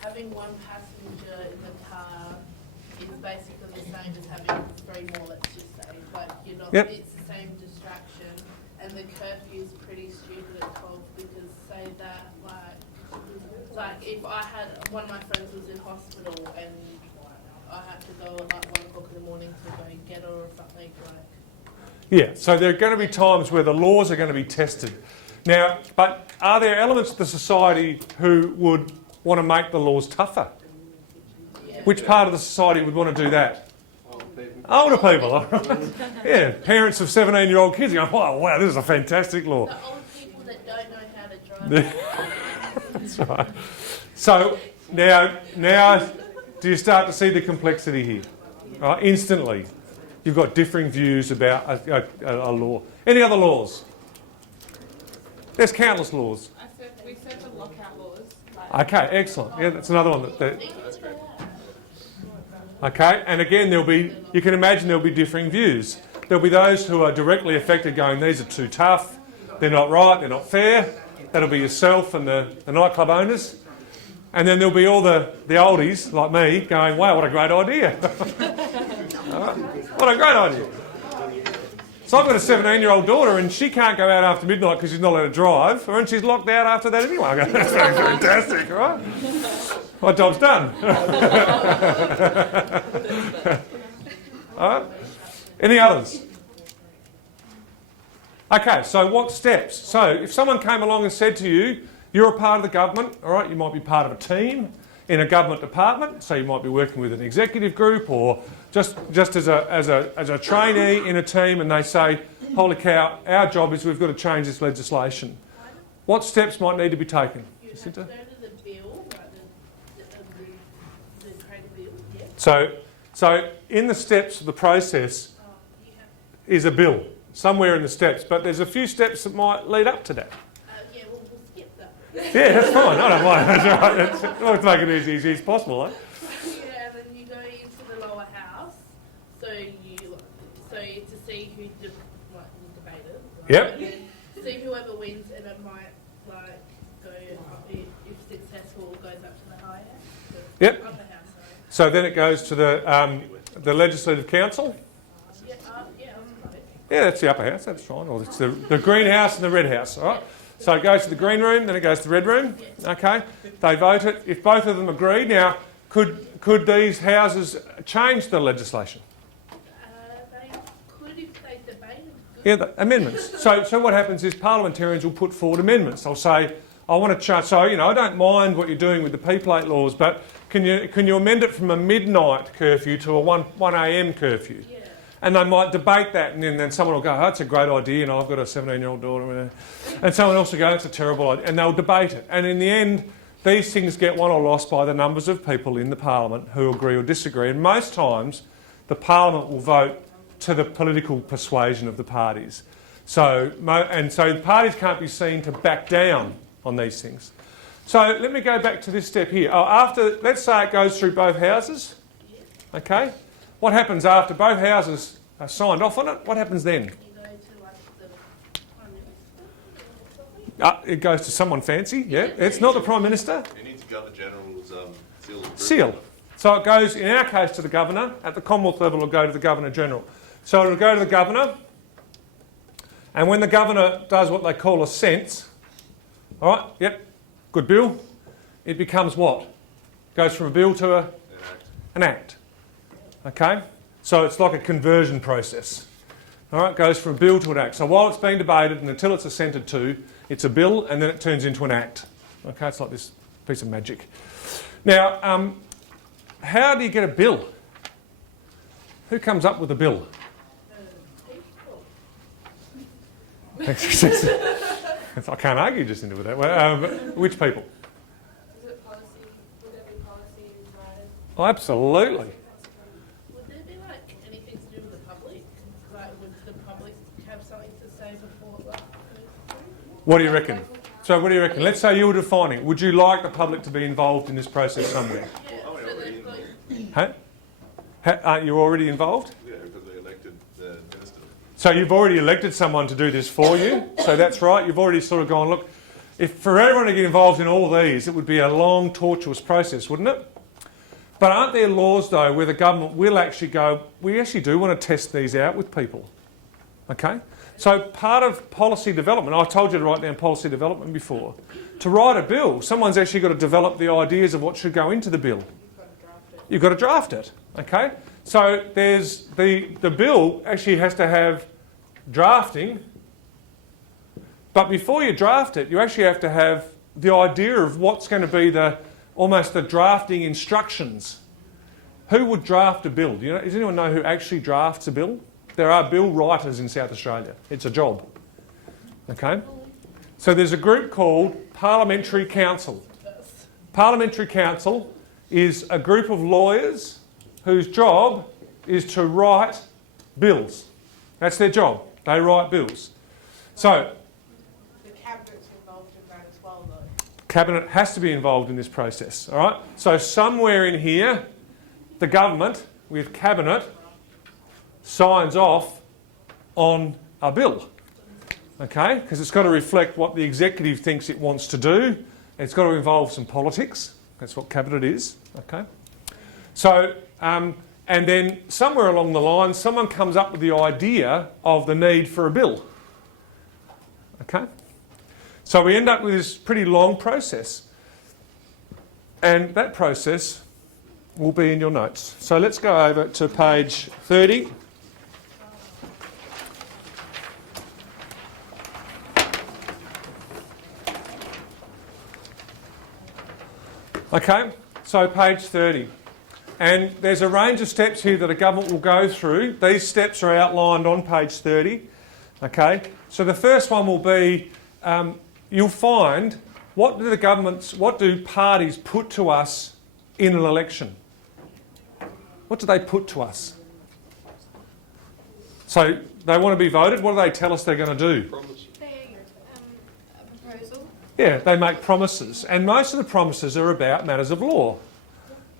having one passenger in the car is basically the same as having 3 more, let's just say. Like, you're not, Yep. It's the same distraction, and the curfew is pretty stupid at 12 because say that like if I had, one of my friends was in hospital and I had to go at like 1 o'clock in the morning to go and get her or something, like. Yeah, so there are going to be times where the laws are going to be tested. Now, but are there elements of the society who would want to make the laws tougher? Yeah. Which part of the society would want to do that? Older people. All right. Yeah, parents of 17-year-old kids going, oh, wow, this is a fantastic law. The old people that don't know how to drive. That's right. So now do you start to see the complexity here? Right, instantly, you've got differing views about a law. Any other laws? There's countless laws. We said the lockout laws. Okay, excellent. Yeah, that's another one. Okay, and again, you can imagine there'll be differing views. There'll be those who are directly affected going, these are too tough, they're not right, they're not fair. That'll be yourself and the nightclub owners. And then there'll be all the oldies, like me, going, wow, what a great idea. What a great idea. So I've got a 17-year-old daughter and she can't go out after midnight because she's not allowed to drive, and she's locked out after that anyway. I go, that's fantastic, right? My job's done. All right. Any others? Okay, so what steps? So if someone came along and said to you, you're a part of the government, all right, you might be part of a team in a government department, so you might be working with an executive group or just as a trainee in a team, and they say, holy cow, our job is we've got to change this legislation. What steps might need to be taken? You have to go to the bill, like the trade bill, yeah. So in the steps of the process is a bill, somewhere in the steps, but there's a few steps that might lead up to that. Yeah, we'll skip that. Yeah, that's fine. I don't mind. That's all right. Let's make it as easy as possible. Eh? Yeah, and then you go into the lower house, so to see who debated. Right? Yep. And then see whoever wins, and it might like go up if successful, it goes up to the higher house. Yep. Upper house, sorry. So then it goes to the Legislative Council. Yeah, yeah, I'll it. Yeah, that's the upper house. That's fine. Or it's the green house and the red house. All right. So it goes to the green room, then it goes to the red room. Okay. They vote it. If both of them agree, now could these houses change the legislation? They could if they debated. Yeah, amendments. So what happens is parliamentarians will put forward amendments. They'll say, I want to change. So I don't mind what you're doing with the P-plate laws, but can you amend it from a midnight curfew to a 1 a.m. curfew? Yeah. And they might debate that, and then someone will go, oh, that's a great idea, I've got a 17-year-old daughter. And someone else will go, it's a terrible idea. And they'll debate it. And in the end, these things get won or lost by the numbers of people in the parliament who agree or disagree. And most times, the parliament will vote to the political persuasion of the parties. So the parties can't be seen to back down on these things. So let me go back to this step here. Let's say it goes through both houses. Okay? What happens after both houses are signed off on it? What happens then? You go to like the Prime Minister. It goes to someone fancy, yeah. It's not the Prime Minister. You need to get the General's seal. of approval. Seal. So it goes, in our case, to the Governor. At the Commonwealth level, it'll go to the Governor-General. So it'll go to the Governor, And when the governor does what they call a sense, all right, yep, good bill, it becomes what? Goes from a bill to an act. Okay? So it's like a conversion process. All right, goes from a bill to an act. So while it's being debated and until it's assented to, it's a bill and then it turns into an act. Okay, it's like this piece of magic. Now, how do you get a bill? Who comes up with a bill? I can't argue just into that. Well, which people? Is it policy? Would there be policy writers? Oh, absolutely. Would there be like anything to do with the public? Like, would the public have something to say before it goes through? What do you reckon? So what do you reckon? Let's say you were defining it. Would you like the public to be involved in this process somewhere? Yeah, so they've got, Huh? Aren't you already involved? Yeah, because they elected the minister. So you've already elected someone to do this for you. So that's right. You've already sort of gone, look, if for everyone to get involved in all these, it would be a long, tortuous process, wouldn't it? But aren't there laws, though, where the government will actually go, we actually do want to test these out with people? Okay? So part of policy development, I told you to write down policy development before. To write a bill, someone's actually got to develop the ideas of what should go into the bill. You've got to draft it. Okay? So there's the bill actually has to have drafting, but before you draft it, you actually have to have the idea of what's going to be almost the drafting instructions. Who would draft a bill? Does anyone know who actually drafts a bill? There are bill writers in South Australia. It's a job. Okay? So there's a group called Parliamentary Council. Parliamentary Council is a group of lawyers whose job is to write bills. That's their job. They write bills. So the cabinet's involved in that as well, though. Cabinet has to be involved in this process. All right? So somewhere in here, the government, with Cabinet, signs off on a bill. Okay? Because it's got to reflect what the executive thinks it wants to do. It's got to involve some politics. That's what Cabinet is. Okay? So, and then somewhere along the line, someone comes up with the idea of the need for a bill. Okay? So we end up with this pretty long process. And that process will be in your notes. So let's go over to page 30. Okay, so page 30. And there's a range of steps here that a government will go through. These steps are outlined on page 30. Okay, so the first one will be, you'll find, what do parties put to us in an election? What do they put to us? So they want to be voted. What do they tell us they're going to do? A proposal. Yeah, they make promises. And most of the promises are about matters of law.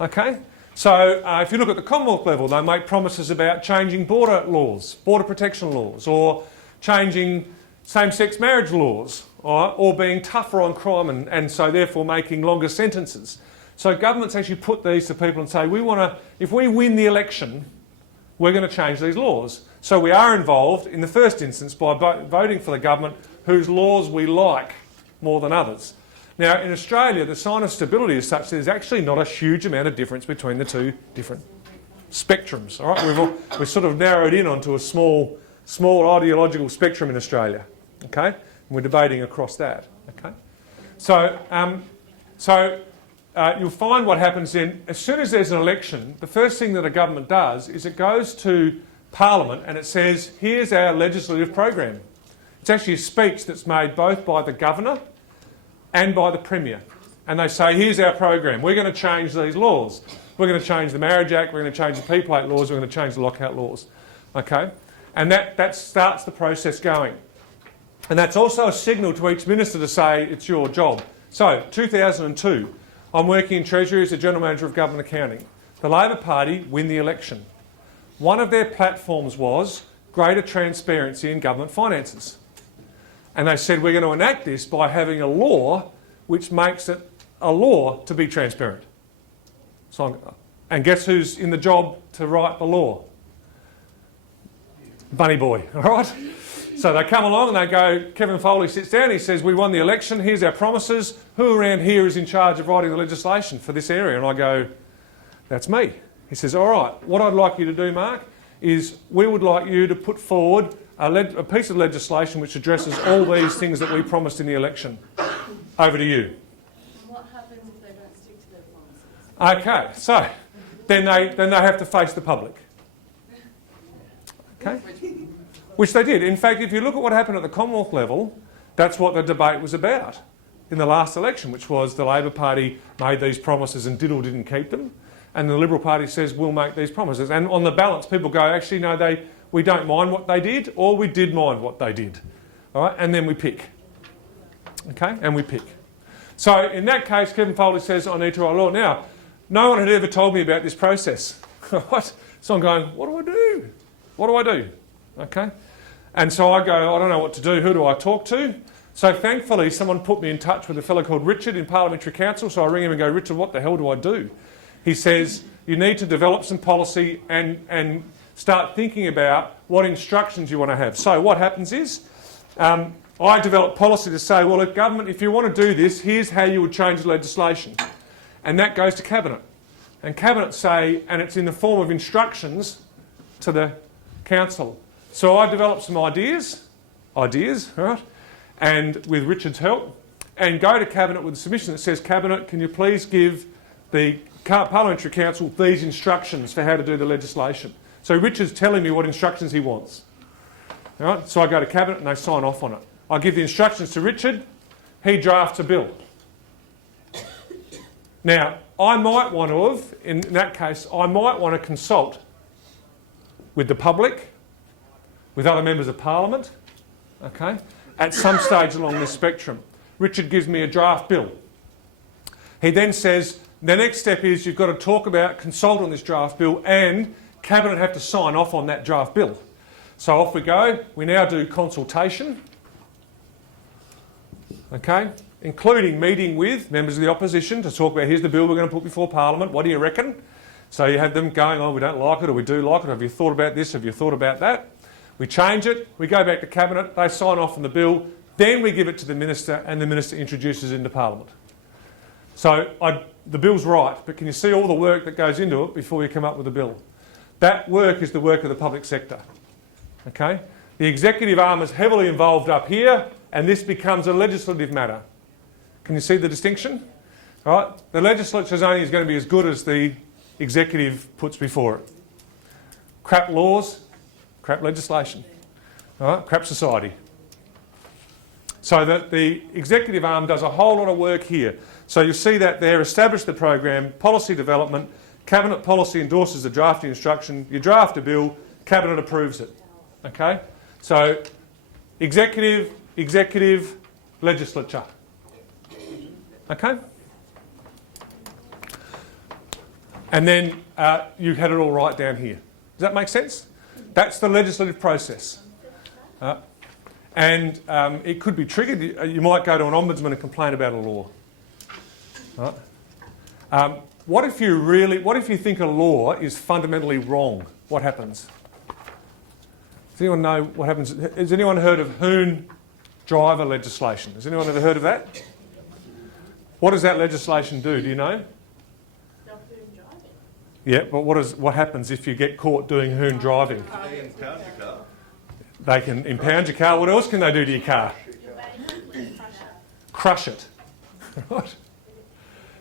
Okay? So if you look at the Commonwealth level, they make promises about changing border laws, border protection laws, or changing same-sex marriage laws, or being tougher on crime and so therefore making longer sentences. So governments actually put these to people and say, if we win the election, we're going to change these laws. So we are involved in the first instance by voting for the government whose laws we like more than others. Now in Australia, the sign of stability is such that there's actually not a huge amount of difference between the two different spectrums. All right, we've sort of narrowed in onto a small ideological spectrum in Australia. Okay, and we're debating across that. Okay, so you'll find what happens then, as soon as there's an election, the first thing that a government does is it goes to Parliament and it says, here's our legislative program. It's actually a speech that's made both by the Governor and by the Premier. And they say, here's our program. We're going to change these laws. We're going to change the Marriage Act, we're going to change the P-plate laws, we're going to change the lockout laws. Okay? And that starts the process going. And that's also a signal to each minister to say, it's your job. So, 2002, I'm working in Treasury as the General Manager of Government Accounting. The Labor Party win the election. One of their platforms was greater transparency in government finances. And they said, we're going to enact this by having a law which makes it a law to be transparent. And guess who's in the job to write the law? Bunny Boy, all right? So they come along and they go, Kevin Foley sits down, he says, we won the election, here's our promises, who around here is in charge of writing the legislation for this area? And I go, that's me. He says, all right, what I'd like you to do, Mark, is we would like you to put forward a piece of legislation which addresses all these things that we promised in the election. Over to you. And what happens if they don't stick to their promises? Okay, so then they have to face the public. Okay? Which they did. In fact, if you look at what happened at the Commonwealth level, that's what the debate was about in the last election, which was the Labor Party made these promises and did or didn't keep them, and the Liberal Party says we'll make these promises. And on the balance, people go, actually, no, we don't mind what they did, or we did mind what they did. All right, and then we pick. Okay, and we pick. So in that case, Kevin Foley says, I need to write a law. Now, no one had ever told me about this process. Right? So I'm going, what do I do? What do I do? Okay. And so I go, I don't know what to do. Who do I talk to? So thankfully, someone put me in touch with a fellow called Richard in Parliamentary Council. So I ring him and go, Richard, what the hell do I do? He says, you need to develop some policy and start thinking about what instructions you want to have. So what happens is, I develop policy to say, well, if government, if you want to do this, here's how you would change the legislation. And that goes to Cabinet. And Cabinet say, and it's in the form of instructions to the Council. So I develop some ideas, right, and with Richard's help, and go to Cabinet with a submission that says, Cabinet, can you please give the Parliamentary Council these instructions for how to do the legislation? So Richard's telling me what instructions he wants. All right, so I go to Cabinet and they sign off on it. I give the instructions to Richard, he drafts a bill. Now, I might want to have, in that case, I might want to consult with the public, with other members of Parliament, okay, at some stage along this spectrum. Richard gives me a draft bill. He then says, the next step is you've got to talk about, consult on this draft bill, and Cabinet have to sign off on that draft bill. So off we go. We now do consultation, okay, including meeting with members of the opposition to talk about, here's the bill we're going to put before Parliament, what do you reckon? So you have them going, oh, we don't like it, or we do like it, have you thought about this, have you thought about that? We change it, we go back to Cabinet, they sign off on the bill, then we give it to the Minister, and the Minister introduces it into Parliament. So the bill's right, but can you see all the work that goes into it before you come up with a bill? That work is the work of the public sector. Okay? The executive arm is heavily involved up here, and this becomes a legislative matter. Can you see the distinction? All right? The legislature is only going to be as good as the executive puts before it. Crap laws, crap legislation. All right? Crap society. So that the executive arm does a whole lot of work here. So you see that there, establish the program, policy development, Cabinet policy endorses the drafting instruction, you draft a bill, Cabinet approves it. Okay? So executive, legislature. Okay? And then you had it all right down here. Does that make sense? That's the legislative process. And it could be triggered. You might go to an ombudsman and complain about a law. Right? What if you think a law is fundamentally wrong? What happens? Does anyone know what happens? Has anyone heard of Hoon driver legislation? Has anyone ever heard of that? What does that legislation do? Do you know? Stop Hoon driving. Yeah, but what happens if you get caught doing Hoon driving? They impound your car. They can impound your car. What else can they do to your car? Crush it. Right?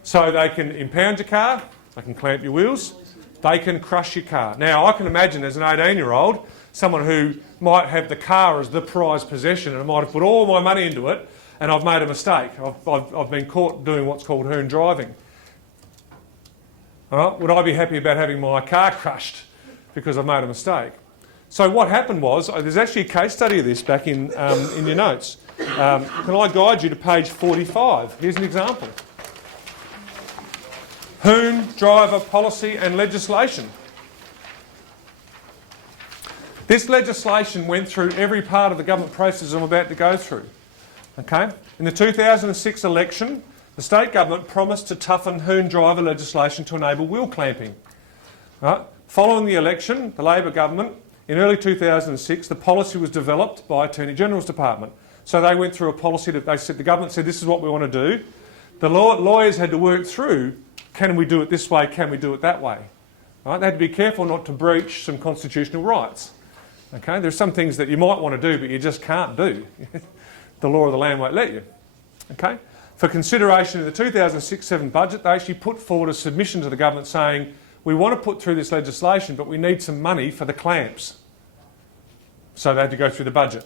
So they can impound your car, they can clamp your wheels, they can crush your car. Now, I can imagine as an 18-year-old, someone who might have the car as the prized possession and I might have put all my money into it and I've made a mistake. I've been caught doing what's called Hoon driving. All right? Would I be happy about having my car crushed because I've made a mistake? So what happened was, there's actually a case study of this back in your notes. Can I guide you to page 45? Here's an example. Hoon driver policy and legislation. This legislation went through every part of the government process I'm about to go through. Okay? In the 2006 election, the state government promised to toughen Hoon driver legislation to enable wheel clamping. Right? Following the election, the Labor government in early 2006, the policy was developed by Attorney General's Department. So they went through a policy that they said, the government said, this is what we want to do. The lawyers had to work through, can we do it this way, can we do it that way? Right? They had to be careful not to breach some constitutional rights. Okay, there's some things that you might want to do, but you just can't do. The law of the land won't let you. Okay? For consideration in the 2006-7 budget, they actually put forward a submission to the government saying, we want to put through this legislation, but we need some money for the clamps. So they had to go through the budget.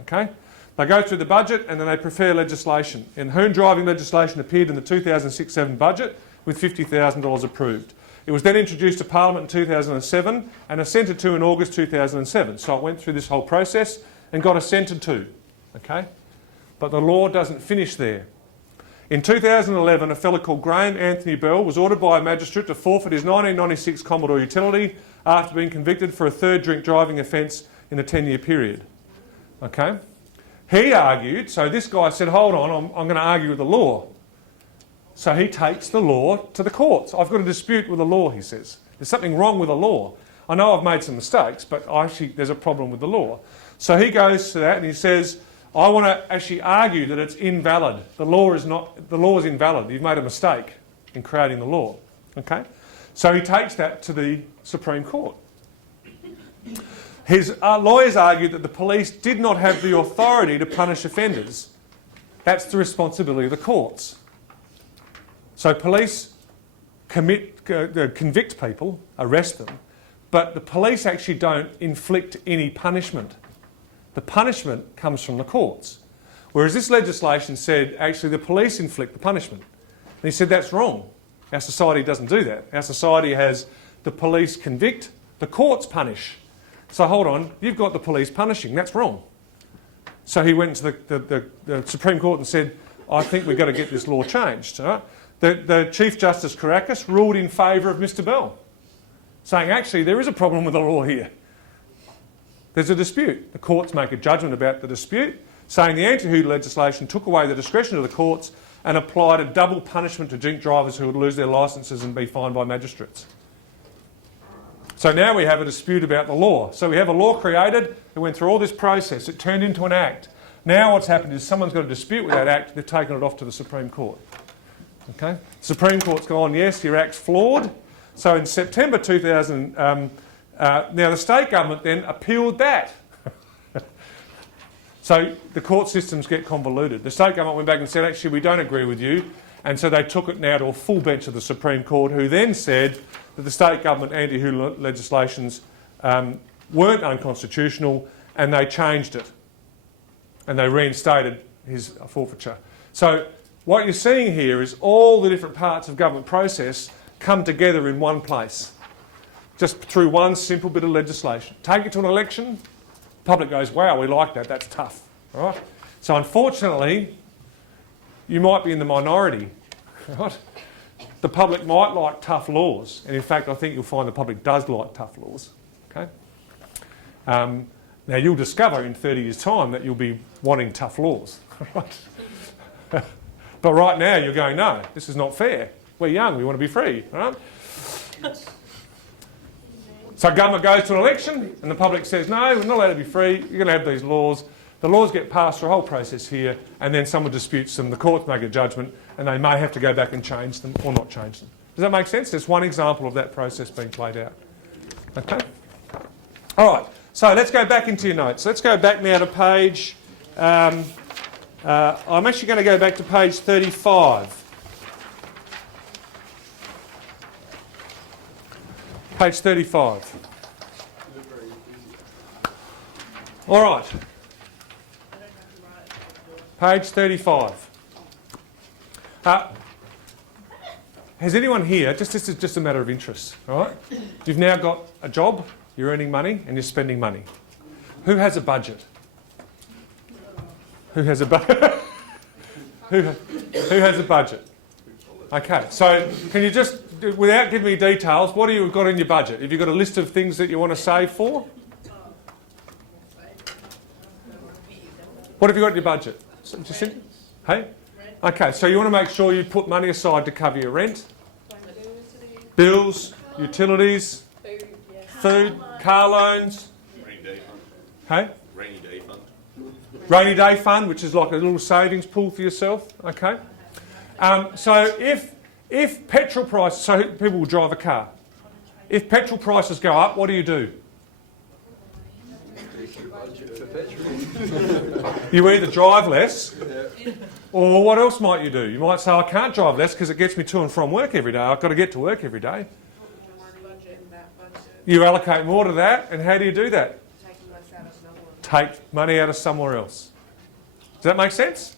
Okay? They go through the budget and then they prepare legislation. And hoon driving legislation appeared in the 2006-7 budget with $50,000 approved. It was then introduced to Parliament in 2007 and assented to in August 2007. So it went through this whole process and got assented to. Okay? But the law doesn't finish there. In 2011, a fellow called Graham Anthony Bell was ordered by a magistrate to forfeit his 1996 Commodore utility after being convicted for a third drink driving offence in a 10-year period. Okay? He argued, so this guy said, hold on, I'm going to argue with the law. So he takes the law to the courts. I've got a dispute with the law, he says. There's something wrong with the law. I know I've made some mistakes, but actually there's a problem with the law. So he goes to that and he says, I want to actually argue that it's invalid. The law is invalid. You've made a mistake in creating the law. Okay? So he takes that to the Supreme Court. His lawyers argued that the police did not have the authority to punish offenders. That's the responsibility of the courts. So police convict people, arrest them, but the police actually don't inflict any punishment. The punishment comes from the courts. Whereas this legislation said, actually, the police inflict the punishment. And he said, that's wrong. Our society doesn't do that. Our society has the police convict, the courts punish. So hold on, you've got the police punishing, that's wrong. So he went to the Supreme Court and said, I think we've got to get this law changed. Right? The Chief Justice Kourakis ruled in favour of Mr Bell, saying, actually, there is a problem with the law here. There's a dispute. The courts make a judgment about the dispute, saying the anti-hood legislation took away the discretion of the courts and applied a double punishment to drink drivers who would lose their licences and be fined by magistrates. So now we have a dispute about the law. So we have a law created, it went through all this process, it turned into an act. Now what's happened is someone's got a dispute with that act, they've taken it off to the Supreme Court. Okay? The Supreme Court's gone, yes, your act's flawed. So in September 2000, now the state government then appealed that. So the court systems get convoluted. The state government went back and said, actually, we don't agree with you. And so they took it now to a full bench of the Supreme Court, who then said that the state government anti-hood legislations weren't unconstitutional, and they changed it. And they reinstated his forfeiture. So what you're seeing here is all the different parts of government process come together in one place, just through one simple bit of legislation. Take it to an election, the public goes, wow, we like that, that's tough. All right? So unfortunately, you might be in the minority. Right? The public might like tough laws, and in fact I think you'll find the public does like tough laws. Okay? Now you'll discover in 30 years' time that you'll be wanting tough laws. Right? But right now you're going, no, this is not fair. We're young, we want to be free. Right? So government goes to an election and the public says, no, we're not allowed to be free, you're going to have these laws. The laws get passed through a whole process here, and then someone disputes them, the courts make a judgment, and they may have to go back and change them or not change them. Does that make sense? There's one example of that process being played out. Okay? All right, so let's go back into your notes. Let's go back now to page... I'm actually going to go back to page 35. Page 35. All right. Page 35. Has anyone here, this is just a matter of interest, all right? You've now got a job, you're earning money, and you're spending money. Who has a budget? Who has a budget? Who has a budget? Okay, so can you just, without giving me details, what have you got in your budget? Have you got a list of things that you want to save for? What have you got in your budget? Hey? Okay, so you want to make sure you put money aside to cover your rent, bills, utilities, food, car loans, Hey? Rainy day fund. Rainy day fund, which is like a little savings pool for yourself. Okay. So if petrol prices, so people will drive a car. If petrol prices go up, what do? You either drive less, or what else might you do? You might say, I can't drive less because it gets me to and from work every day. I've got to get to work every day. You allocate more to that, and how do you do that? Take money out of somewhere else. Does that make sense?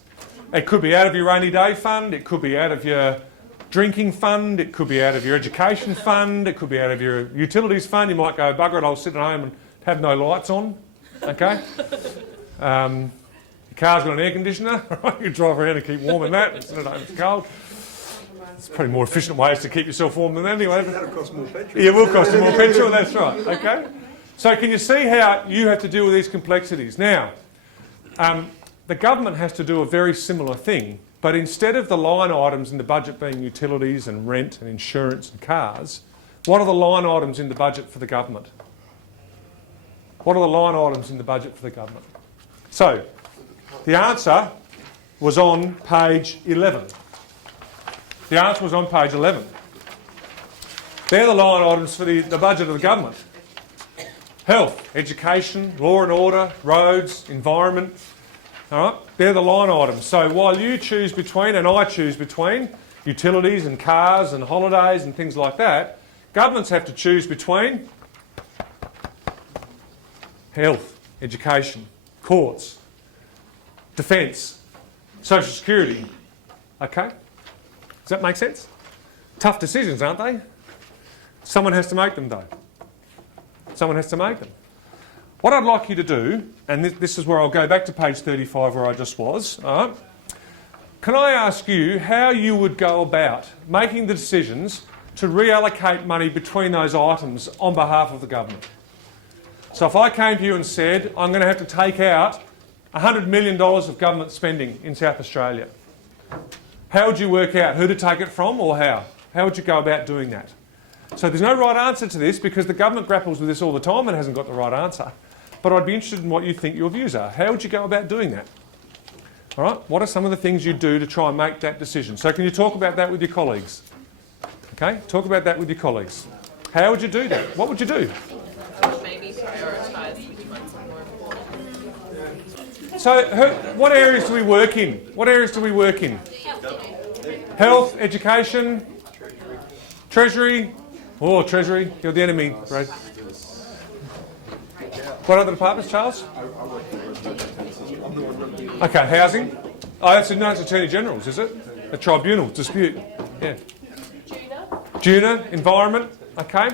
It could be out of your rainy day fund, it could be out of your drinking fund, it could be out of your education fund, it could be out of your utilities fund. You might go, bugger it, I'll sit at home and have no lights on. Okay? Your car's got an air conditioner, right? You drive around and keep warm in that, sit at home, it's cold. It's probably more efficient ways to keep yourself warm than that anyway. That'll cost more petrol. Yeah, it will cost you more petrol, that's right. Okay? So can you see how you have to deal with these complexities? Now, the government has to do a very similar thing, but instead of the line items in the budget being utilities and rent and insurance and cars, what are the line items in the budget for the government? What are the line items in the budget for the government? So, the answer was on page 11. The answer was on page 11. They're the line items for the budget of the government. Health, education, law and order, roads, environment. All right, they're the line items. So while you choose between, and I choose between, utilities and cars and holidays and things like that, governments have to choose between health, education, courts, defence, social security. Okay? Does that make sense? Tough decisions, aren't they? Someone has to make them, though. Someone has to make them. What I'd like you to do, and this is where I'll go back to page 35 where I just was, all right? Can I ask you how you would go about making the decisions to reallocate money between those items on behalf of the government? So if I came to you and said, I'm going to have to take out $100 million of government spending in South Australia, how would you work out who to take it from or how? How would you go about doing that? So there's no right answer to this because the government grapples with this all the time and hasn't got the right answer. But I'd be interested in what you think your views are. How would you go about doing that? All right, what are some of the things you do to try and make that decision? So can you talk about that with your colleagues? Okay, talk about that with your colleagues. How would you do that? What would you do? I would maybe prioritise which ones are more important. So what areas do we work in? What areas do we work in? Health, education, Treasury. Oh, Treasury, you're the enemy, right? What other departments, Charles? Okay, housing. Oh, it's Attorney General's, is it? A tribunal, dispute. Yeah. Juna, environment. Okay.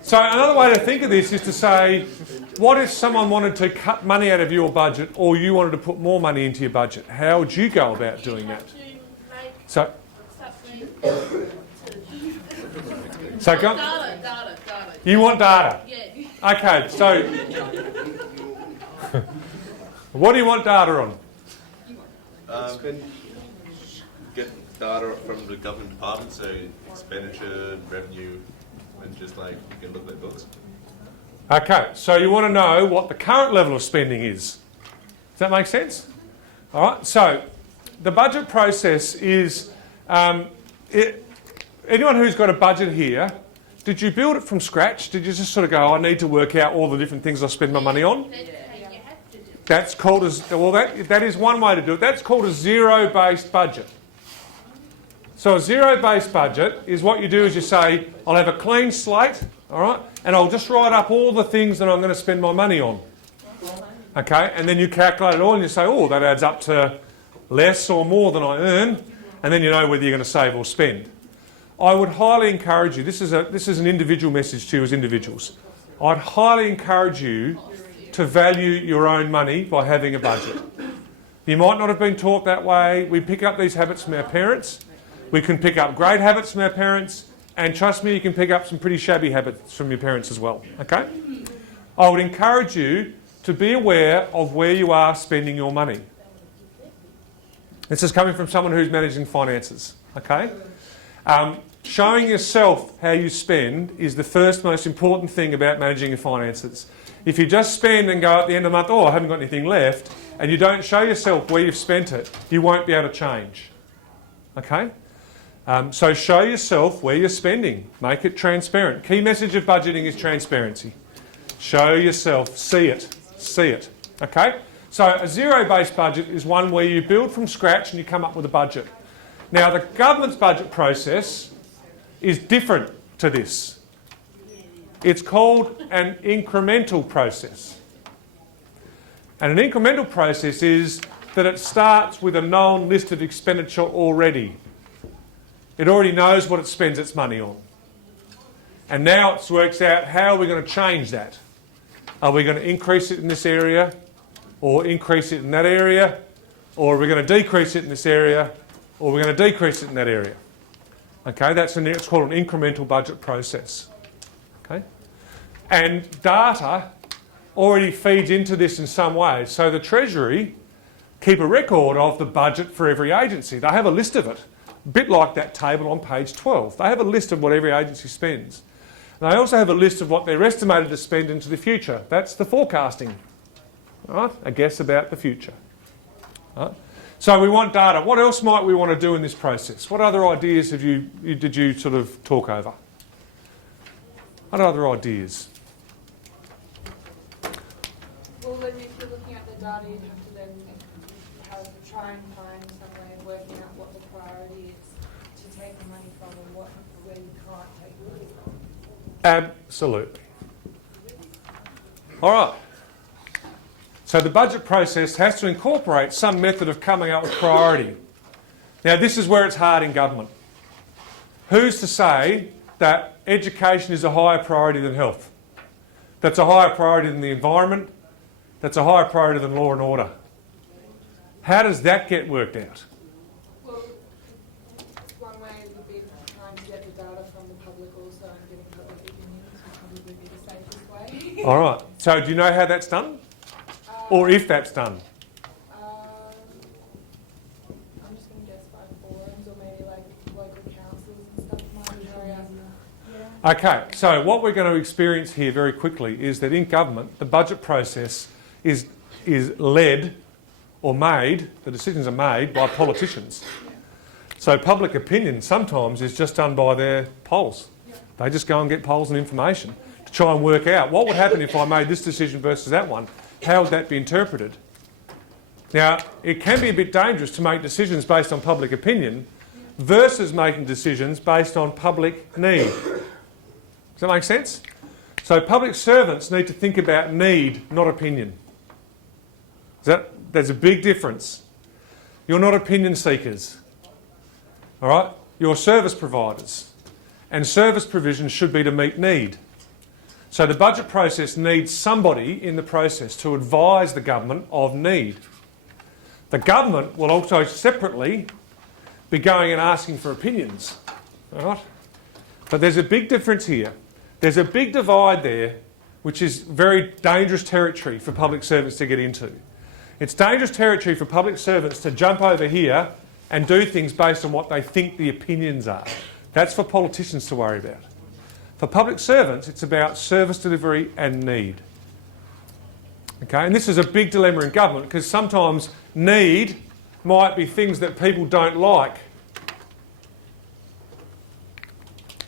So another way to think of this is to say, what if someone wanted to cut money out of your budget or you wanted to put more money into your budget? How would you go about doing that? So go. Data. You want data? Yeah. Okay, so what do you want data on? Get data from the government departments, so expenditure, revenue, and just like you can look at books. Okay, so you want to know what the current level of spending is. Does that make sense? All right, so the budget process is, anyone who's got a budget here, did you build it from scratch? Did you just sort of go, I need to work out all the different things I spend my money on? That's called that is one way to do it. That's called a zero-based budget. So a zero-based budget is what you do is you say, I'll have a clean slate, all right, and I'll just write up all the things that I'm going to spend my money on. Okay, and then you calculate it all and you say, oh, that adds up to less or more than I earn, and then you know whether you're going to save or spend. I would highly encourage you, this is an individual message to you as individuals, I'd highly encourage you to value your own money by having a budget. You might not have been taught that way. We pick up these habits from our parents. We can pick up great habits from our parents, and trust me, you can pick up some pretty shabby habits from your parents as well, okay? I would encourage you to be aware of where you are spending your money. This is coming from someone who's managing finances, okay? Showing yourself how you spend is the first most important thing about managing your finances. If you just spend and go at the end of the month, oh, I haven't got anything left, and you don't show yourself where you've spent it, you won't be able to change. Okay? So show yourself where you're spending. Make it transparent. Key message of budgeting is transparency. Show yourself. See it. See it. Okay? So a zero-based budget is one where you build from scratch and you come up with a budget. Now, the government's budget process is different to this. It's called an incremental process. And an incremental process is that it starts with a known list of expenditure already. It already knows what it spends its money on. And now it works out how are we going to change that. Are we going to increase it in this area, or increase it in that area, or are we going to decrease it in this area, or we're going to decrease it in that area? Okay, it's called an incremental budget process. Okay, and data already feeds into this in some way. So the Treasury keep a record of the budget for every agency. They have a list of it, a bit like that table on page 12. They have a list of what every agency spends. And they also have a list of what they're estimated to spend into the future. That's the forecasting. Right? A guess about the future. Right? So we want data. What else might we want to do in this process? What other ideas did you sort of talk over? What other ideas? Well, then if you're looking at the data, you'd have to then try and find some way of working out what the priority is to take the money from and where you can't take the money from. Absolutely. All right. So the budget process has to incorporate some method of coming up with priority. Now, this is where it's hard in government. Who's to say that education is a higher priority than health? That's a higher priority than the environment? That's a higher priority than law and order? How does that get worked out? Well, one way would be trying to get the data from the public also and getting public opinions would probably be the safest way. All right. So do you know how that's done? Or if that's done? I'm just going to guess by forums or maybe like local councils and stuff might carry out. Yeah. Okay, so what we're going to experience here very quickly is that in government, the budget process is led or made, the decisions are made by politicians. So public opinion sometimes is just done by their polls. They just go and get polls and information to try and work out what would happen if I made this decision versus that one. How would that be interpreted? Now, it can be a bit dangerous to make decisions based on public opinion versus making decisions based on public need. Does that make sense? So public servants need to think about need, not opinion. There's a big difference. You're not opinion seekers. All right? You're service providers. And service provision should be to meet need. So the budget process needs somebody in the process to advise the government of need. The government will also separately be going and asking for opinions. All right? But there's a big difference here. There's a big divide there, which is very dangerous territory for public servants to get into. It's dangerous territory for public servants to jump over here and do things based on what they think the opinions are. That's for politicians to worry about. For public servants, it's about service delivery and need. Okay, and this is a big dilemma in government because sometimes need might be things that people don't like.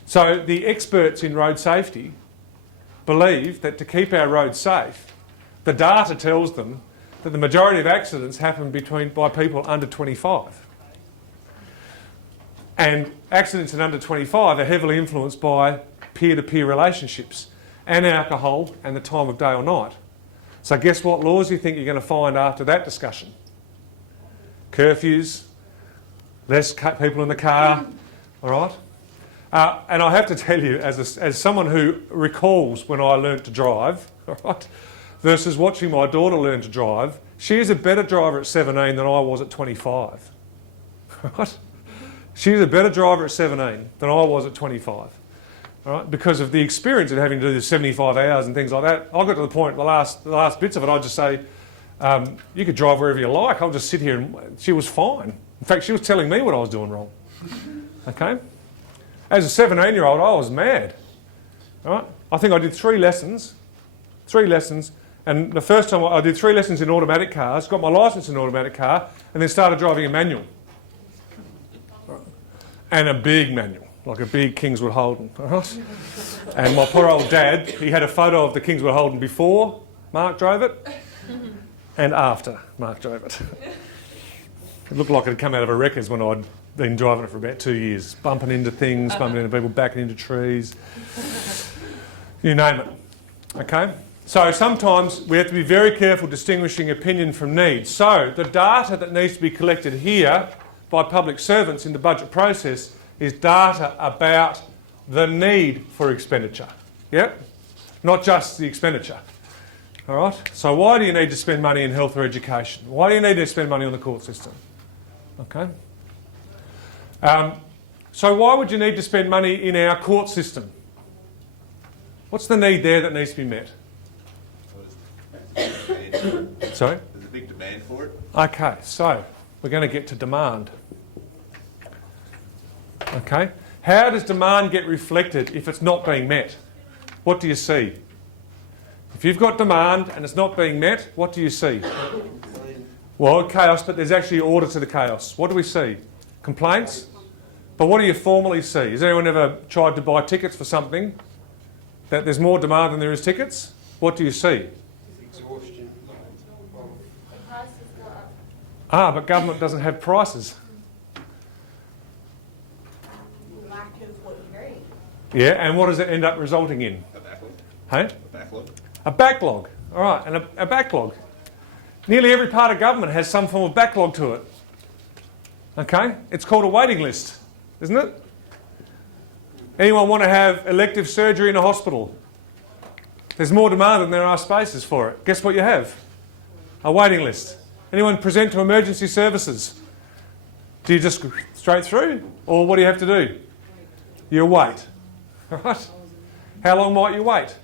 So the experts in road safety believe that to keep our roads safe, the data tells them that the majority of accidents happen by people under 25. And accidents in under 25 are heavily influenced by peer-to-peer relationships and alcohol and the time of day or night. So guess what laws you think you're going to find after that discussion? Curfews, less people in the car, all right? And I have to tell you, as someone who recalls when I learnt to drive, all right, versus watching my daughter learn to drive, she is a better driver at 17 than I was at 25. Right? She's a better driver at 17 than I was at 25. All right? Because of the experience of having to do the 75 hours and things like that. I got to the point, the last bits of it, I'd just say, you could drive wherever you like, I'll just sit here, and she was fine. In fact, she was telling me what I was doing wrong. Okay? As a 17-year-old, I was mad. All right? I think I did 3 lessons, 3 lessons. And the first time I did 3 lessons in automatic cars, got my licence in an automatic car, and then started driving a manual. And a big manual, like a big Kingswood Holden. Right? And my poor old dad, he had a photo of the Kingswood Holden before Mark drove it and after Mark drove it. It looked like it had come out of a wreckers when I'd been driving it for about 2 years, bumping into things, bumping into people, backing into trees, you name it. Okay? So sometimes we have to be very careful distinguishing opinion from need. So the data that needs to be collected here by public servants in the budget process is data about the need for expenditure. Yep? Not just the expenditure. All right? So why do you need to spend money in health or education? Why do you need to spend money on the court system? Okay? So why would you need to spend money in our court system? What's the need there that needs to be met? Sorry? There's a big demand for it. Okay, so we're going to get to demand. Okay? How does demand get reflected if it's not being met? What do you see? If you've got demand and it's not being met, what do you see? Well, chaos, but there's actually order to the chaos. What do we see? Complaints? But what do you formally see? Has anyone ever tried to buy tickets for something that there's more demand than there is tickets? What do you see? Exhaustion. The prices go up. Ah, but government doesn't have prices. Lack is what you need. Yeah, and what does it end up resulting in? A backlog. Hey? A backlog. A backlog. All right, and a backlog. Nearly every part of government has some form of backlog to it. Okay? It's called a waiting list, isn't it? Anyone want to have elective surgery in a hospital? There's more demand than there are spaces for it. Guess what you have? A waiting list. Anyone present to emergency services? Do you just go straight through? Or what do you have to do? You wait. Right? How long might you wait?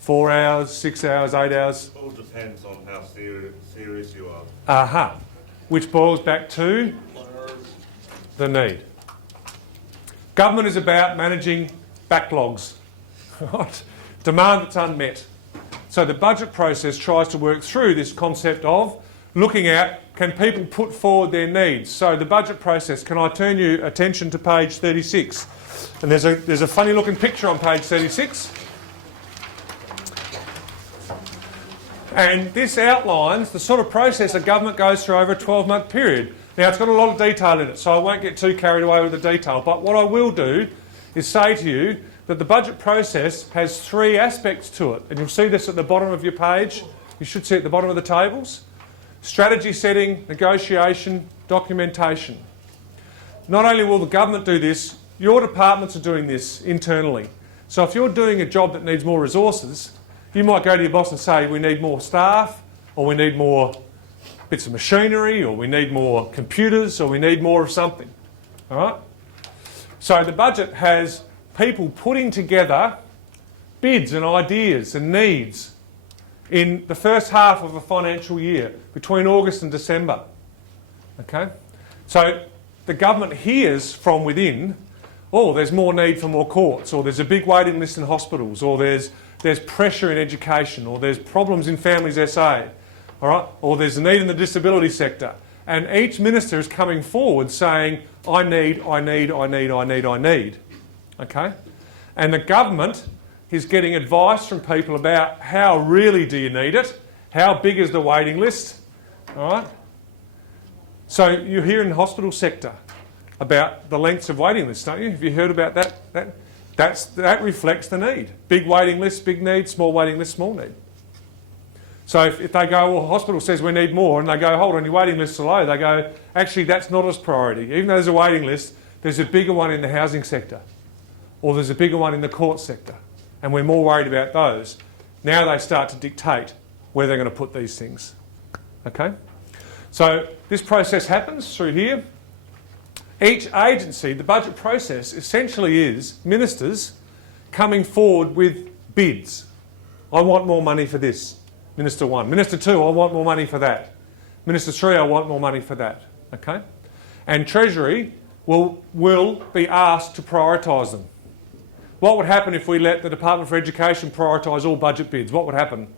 4 hours, 6 hours, 8 hours? All depends on how serious you are. Aha. Which boils back to the need. Government is about managing backlogs. Right? Demand that's unmet. So the budget process tries to work through this concept of looking at, can people put forward their needs? So the budget process, can I turn your attention to page 36? And there's a funny looking picture on page 36. And this outlines the sort of process a government goes through over a 12-month period. Now, it's got a lot of detail in it, so I won't get too carried away with the detail. But what I will do is say to you that the budget process has 3 aspects to it. And you'll see this at the bottom of your page. You should see it at the bottom of the tables. Strategy setting, negotiation, documentation. Not only will the government do this, your departments are doing this internally. So if you're doing a job that needs more resources, you might go to your boss and say, we need more staff, or we need more bits of machinery, or we need more computers, or we need more of something. All right? So the budget has people putting together bids and ideas and needs in the first half of a financial year, between August and December. Okay? So the government hears from within, oh, there's more need for more courts, or there's a big waiting list in hospitals, or there's pressure in education, or there's problems in families SA, all right? Or there's a need in the disability sector. And each minister is coming forward saying, I need. Okay? And the government is getting advice from people about how really do you need it, how big is the waiting list, all right? So you hear in the hospital sector about the lengths of waiting lists, don't you? Have you heard about that? That reflects the need. Big waiting list, big need, small waiting list, small need. So if they go, well, the hospital says we need more, and they go, hold on, your waiting lists are low, they go, actually, that's not as priority. Even though there's a waiting list, there's a bigger one in the housing sector, or there's a bigger one in the court sector, and we're more worried about those. Now they start to dictate where they're going to put these things. Okay? So this process happens through here. Each agency, the budget process essentially is ministers coming forward with bids. I want more money for this. Minister 1. Minister 2, I want more money for that. Minister 3, I want more money for that. Okay? And Treasury will be asked to prioritise them. What would happen if we let the Department for Education prioritise all budget bids? What would happen?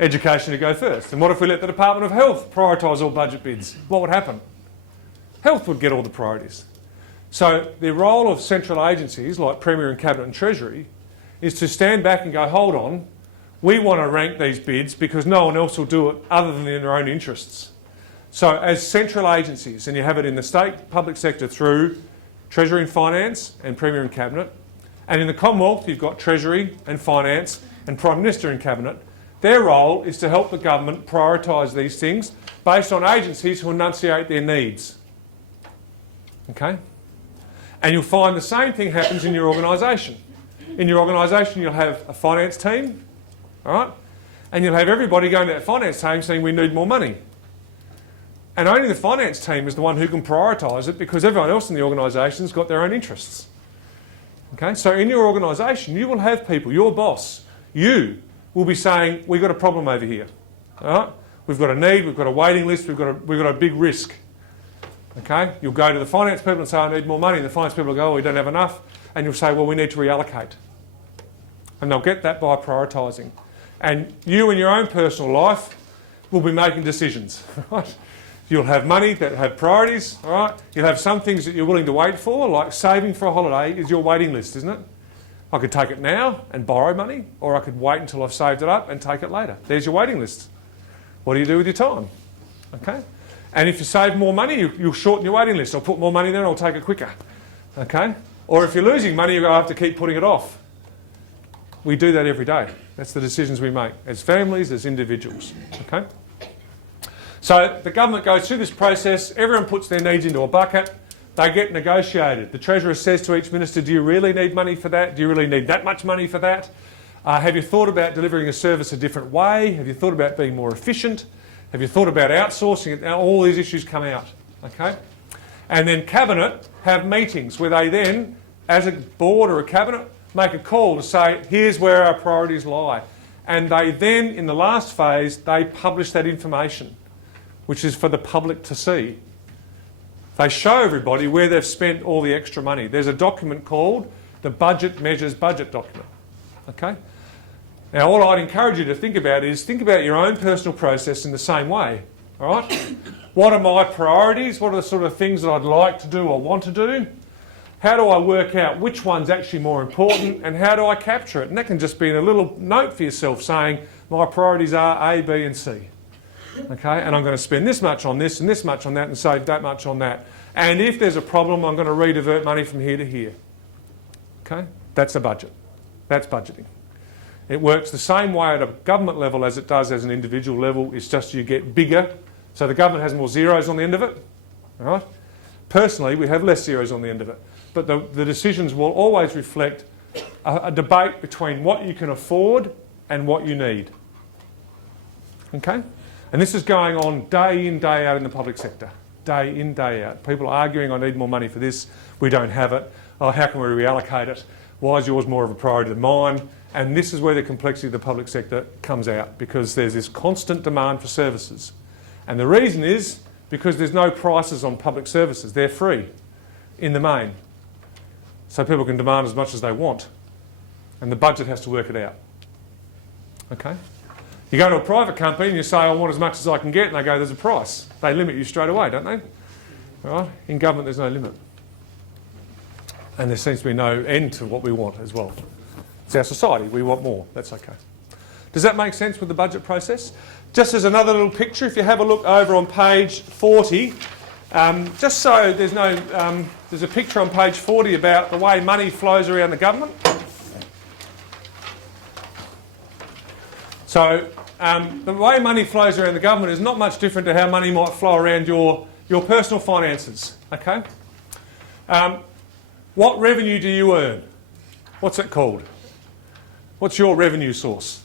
Education to go first. And what if we let the Department of Health prioritise all budget bids? What would happen? Health would get all the priorities. So the role of central agencies like Premier and Cabinet and Treasury is to stand back and go, hold on, we want to rank these bids because no one else will do it other than in their own interests. So as central agencies, and you have it in the state public sector through Treasury and Finance and Premier and Cabinet, and in the Commonwealth you've got Treasury and Finance and Prime Minister and Cabinet, their role is to help the government prioritise these things based on agencies who enunciate their needs. Okay? And you'll find the same thing happens in your organisation. In your organisation you'll have a finance team, all right? And you'll have everybody going to that finance team saying we need more money. And only the finance team is the one who can prioritise it because everyone else in the organisation's got their own interests. Okay? So in your organisation you will have people, your boss, you will be saying we've got a problem over here. All right? We've got a need, we've got a waiting list, we've got a big risk. Okay? You'll go to the finance people and say I need more money, and the finance people will go, oh, we don't have enough, and you'll say, well, we need to reallocate. And they'll get that by prioritising. And you in your own personal life will be making decisions. Right? You'll have money that have priorities, all right? You'll have some things that you're willing to wait for, like saving for a holiday is your waiting list, isn't it? I could take it now and borrow money, or I could wait until I've saved it up and take it later. There's your waiting list. What do you do with your time? Okay? And if you save more money, you'll shorten your waiting list. I'll put more money there and I'll take it quicker. Okay? Or if you're losing money, you'll have to keep putting it off. We do that every day. That's the decisions we make as families, as individuals. Okay? So the government goes through this process. Everyone puts their needs into a bucket. They get negotiated. The Treasurer says to each minister, do you really need money for that? Do you really need that much money for that? Have you thought about delivering a service a different way? Have you thought about being more efficient? Have you thought about outsourcing it? Now all these issues come out. Okay? And then Cabinet have meetings where they then, as a board or a Cabinet, make a call to say, here's where our priorities lie. And they then, in the last phase, they publish that information, which is for the public to see. They show everybody where they've spent all the extra money. There's a document called the Budget Measures Budget document. Okay? Now, all I'd encourage you to think about is think about your own personal process in the same way. All right? What are my priorities? What are the sort of things that I'd like to do or want to do? How do I work out which one's actually more important and how do I capture it? And that can just be in a little note for yourself saying, my priorities are A, B and C. Okay, and I'm going to spend this much on this and this much on that and save that much on that. And if there's a problem, I'm going to redivert money from here to here. Okay, that's a budget. That's budgeting. It works the same way at a government level as it does as an individual level. It's just you get bigger. So the government has more zeros on the end of it. All right? Personally, we have less zeros on the end of it. But the decisions will always reflect a debate between what you can afford and what you need. Okay? And this is going on day in, day out in the public sector. Day in, day out. People are arguing, I need more money for this. We don't have it. Oh, how can we reallocate it? Why is yours more of a priority than mine? And this is where the complexity of the public sector comes out, because there's this constant demand for services. And the reason is because there's no prices on public services. They're free in the main. So people can demand as much as they want. And the budget has to work it out. Okay? You go to a private company and you say, I want as much as I can get, and they go, there's a price. They limit you straight away, don't they? All right? In government, there's no limit. And there seems to be no end to what we want as well. It's our society. We want more. That's okay. Does that make sense with the budget process? Just as another little picture, if you have a look over on page 40, just so there's no... there's a picture on page 40 about the way money flows around the government. So the way money flows around the government is not much different to how money might flow around your personal finances. Okay? What revenue do you earn? What's it called? What's your revenue source?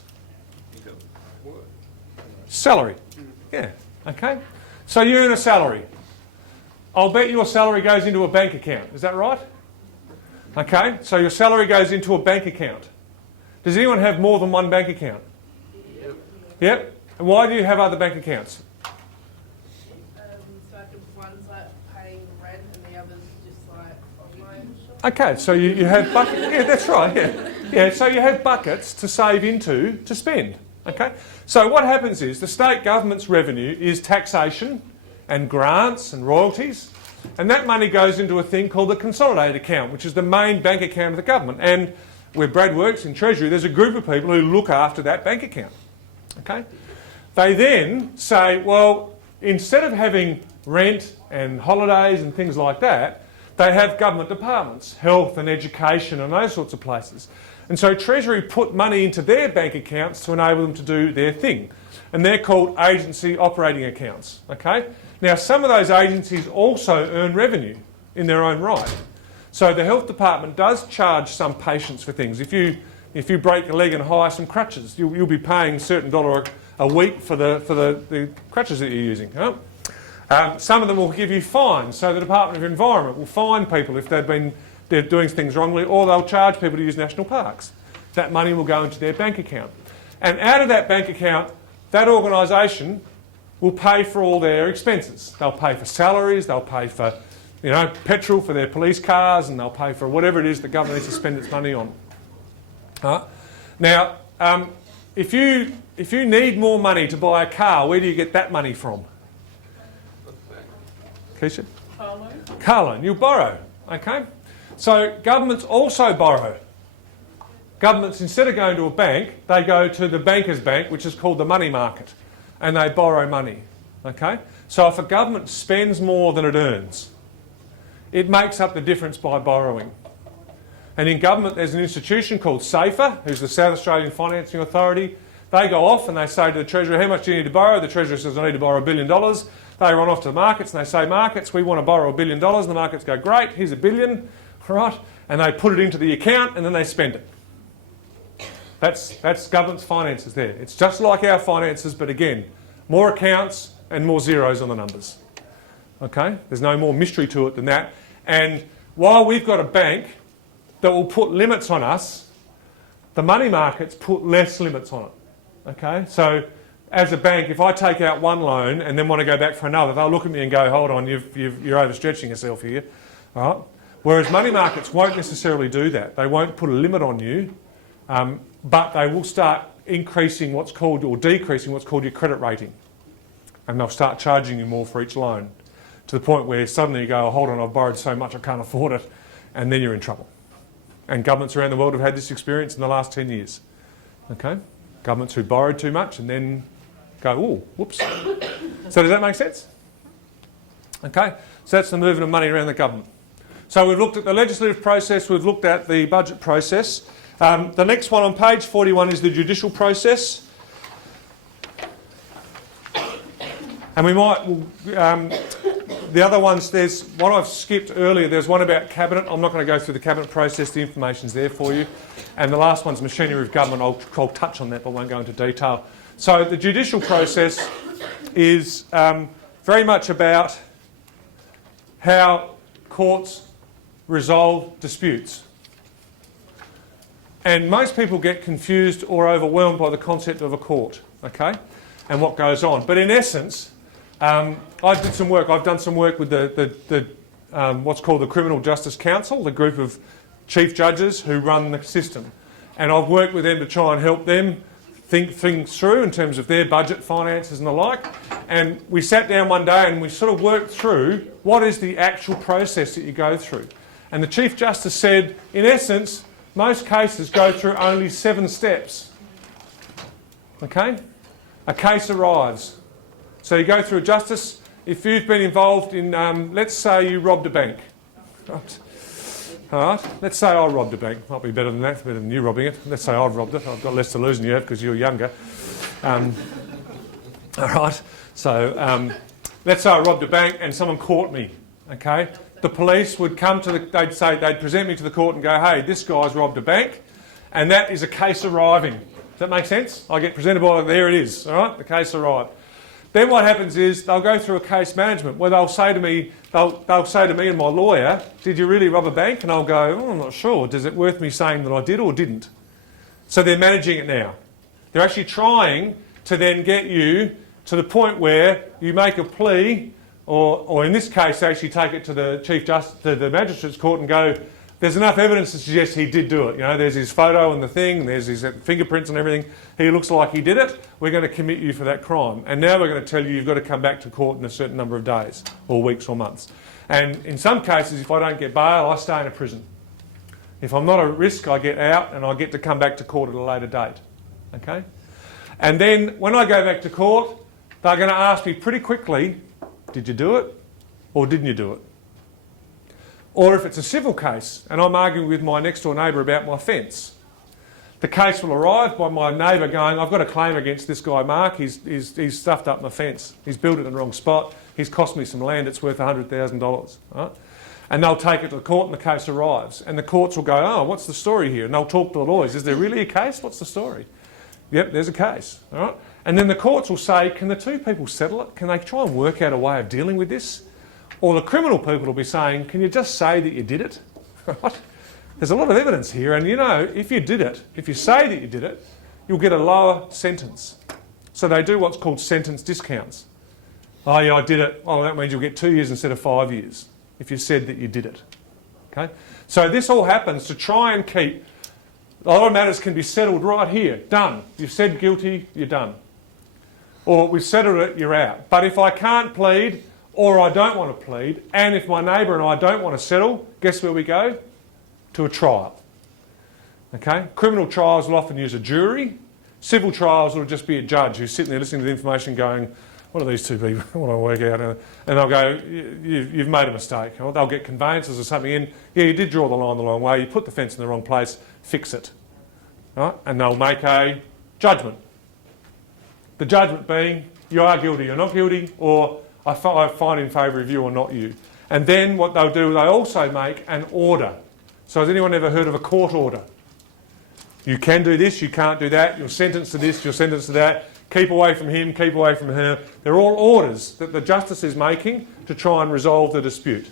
Salary. Yeah. Okay? So you earn a salary. I'll bet your salary goes into a bank account. Is that right? Okay? So your salary goes into a bank account. Does anyone have more than one bank account? Yep. And why do you have other bank accounts? So I can, one's like paying rent and the other's just like Okay, so you have buckets. Yeah, that's right. Yeah, yeah. So you have buckets to save into to spend. Okay. So what happens is the state government's revenue is taxation and grants and royalties, and that money goes into a thing called the consolidated account, which is the main bank account of the government. And where Brad works in Treasury, there's a group of people who look after that bank account. Okay. They then say, well, instead of having rent and holidays and things like that, they have government departments, health and education and those sorts of places. And so Treasury put money into their bank accounts to enable them to do their thing. And they're called agency operating accounts. Okay? Now, some of those agencies also earn revenue in their own right. So the health department does charge some patients for things. If you break a leg and hire some crutches, you'll be paying a certain dollar a week for the crutches that you're using. Huh? Some of them will give you fines, so the Department of Environment will fine people if they're doing things wrongly, or they'll charge people to use national parks. That money will go into their bank account. And out of that bank account, that organisation will pay for all their expenses. They'll pay for salaries, they'll pay for petrol for their police cars, and they'll pay for whatever it is the government needs to spend its money on. Now, if you need more money to buy a car, where do you get that money from? Keisha? Car loan. You borrow. Okay? So governments also borrow. Governments, instead of going to a bank, they go to the banker's bank, which is called the money market, and they borrow money. Okay? So if a government spends more than it earns, it makes up the difference by borrowing. And in government, there's an institution called SAFER, who's the South Australian Financing Authority. They go off and they say to the Treasurer, how much do you need to borrow? The Treasurer says, I need to borrow $1 billion. They run off to the markets and they say, markets, we want to borrow $1 billion. And the markets go, great, here's $1 billion, right? And they put it into the account and then they spend it. That's government's finances there. It's just like our finances, but again, more accounts and more zeros on the numbers. Okay? There's no more mystery to it than that. And while we've got a bank that will put limits on us, the money markets put less limits on it. Okay? So as a bank, if I take out one loan and then want to go back for another, they'll look at me and go, hold on, you're overstretching yourself here. All right? Whereas money markets won't necessarily do that. They won't put a limit on you, but they will start increasing what's called, or decreasing what's called your credit rating. And they'll start charging you more for each loan, to the point where suddenly you go, oh, hold on, I've borrowed so much I can't afford it, and then you're in trouble. And governments around the world have had this experience in the last 10 years. Okay? Governments who borrowed too much and then go, oh, whoops. So does that make sense? Okay? So that's the movement of money around the government. So we've looked at the legislative process, we've looked at the budget process. The next one on page 41 is the judicial process. And we might, the other ones, there's one I've skipped earlier, there's one about cabinet. I'm not going to go through the cabinet process, the information's there for you. And the last one's machinery of government. I'll touch on that but won't go into detail. So the judicial process is very much about how courts resolve disputes. And most people get confused or overwhelmed by the concept of a court, okay, and what goes on. But in essence, I've done some work with the what's called the Criminal Justice Council, the group of chief judges who run the system. And I've worked with them to try and help them think things through in terms of their budget, finances and the like. And we sat down one day and we sort of worked through what is the actual process that you go through. And the Chief Justice said, in essence, most cases go through only 7 steps. Okay? A case arrives. So you go through a justice. If you've been involved in, let's say you robbed a bank. Right. All right. Let's say I robbed a bank. Might be better than that, better than you robbing it. Let's say I've robbed it. I've got less to lose than you have because you're younger. All right. So let's say I robbed a bank and someone caught me. Okay. The police would come to they'd present me to the court and go, hey, this guy's robbed a bank, and that is a case arriving. Does that make sense? I get presented by, there it is, all right, the case arrived. Then what happens is they'll go through a case management where they'll say to me and my lawyer, did you really rob a bank? And I'll go, oh, I'm not sure. Is it worth me saying that I did or didn't? So they're managing it now. They're actually trying to then get you to the point where you make a plea or in this case, they actually take it to the Chief Justice, to the Magistrates Court and go, there's enough evidence to suggest he did do it. You know, there's his photo and the thing, there's his fingerprints and everything. He looks like he did it. We're going to commit you for that crime. And now we're going to tell you you've got to come back to court in a certain number of days or weeks or months. And in some cases, if I don't get bail, I stay in a prison. If I'm not at risk, I get out and I get to come back to court at a later date. Okay? And then when I go back to court, they're going to ask me pretty quickly, did you do it or didn't you do it? Or if it's a civil case and I'm arguing with my next door neighbour about my fence, the case will arrive by my neighbour going, I've got a claim against this guy Mark, he's stuffed up my fence, he's built it in the wrong spot, he's cost me some land, it's worth $100,000. Right? And they'll take it to the court and the case arrives. And the courts will go, oh, what's the story here? And they'll talk to the lawyers, is there really a case? What's the story? Yep, there's a case. All right? And then the courts will say, can the two people settle it? Can they try and work out a way of dealing with this? Or the criminal people will be saying, can you just say that you did it? Right? There's a lot of evidence here, and you know, if you did it, if you say that you did it, you'll get a lower sentence. So they do what's called sentence discounts. Oh yeah, I did it. Well, that means you'll get 2 years instead of 5 years if you said that you did it. Okay? So this all happens to try and keep, a lot of matters can be settled right here. Done. You've said guilty, you're done. Or we've settled it, you're out. But if I can't plead, or I don't want to plead, and if my neighbour and I don't want to settle, guess where we go? To a trial. Okay? Criminal trials will often use a jury. Civil trials will just be a judge who's sitting there listening to the information going, what are these two people? What do I work out? And they'll go, you've made a mistake. Or they'll get conveyances or something in. Yeah, you did draw the line the wrong way. You put the fence in the wrong place. Fix it. Right? And they'll make a judgment. The judgment being, you are guilty, you're not guilty, or I find in favour of you or not you. And then what they'll do, they also make an order. So has anyone ever heard of a court order? You can do this, you can't do that, you're sentenced to this, you're sentenced to that, keep away from him, keep away from her. They're all orders that the justice is making to try and resolve the dispute.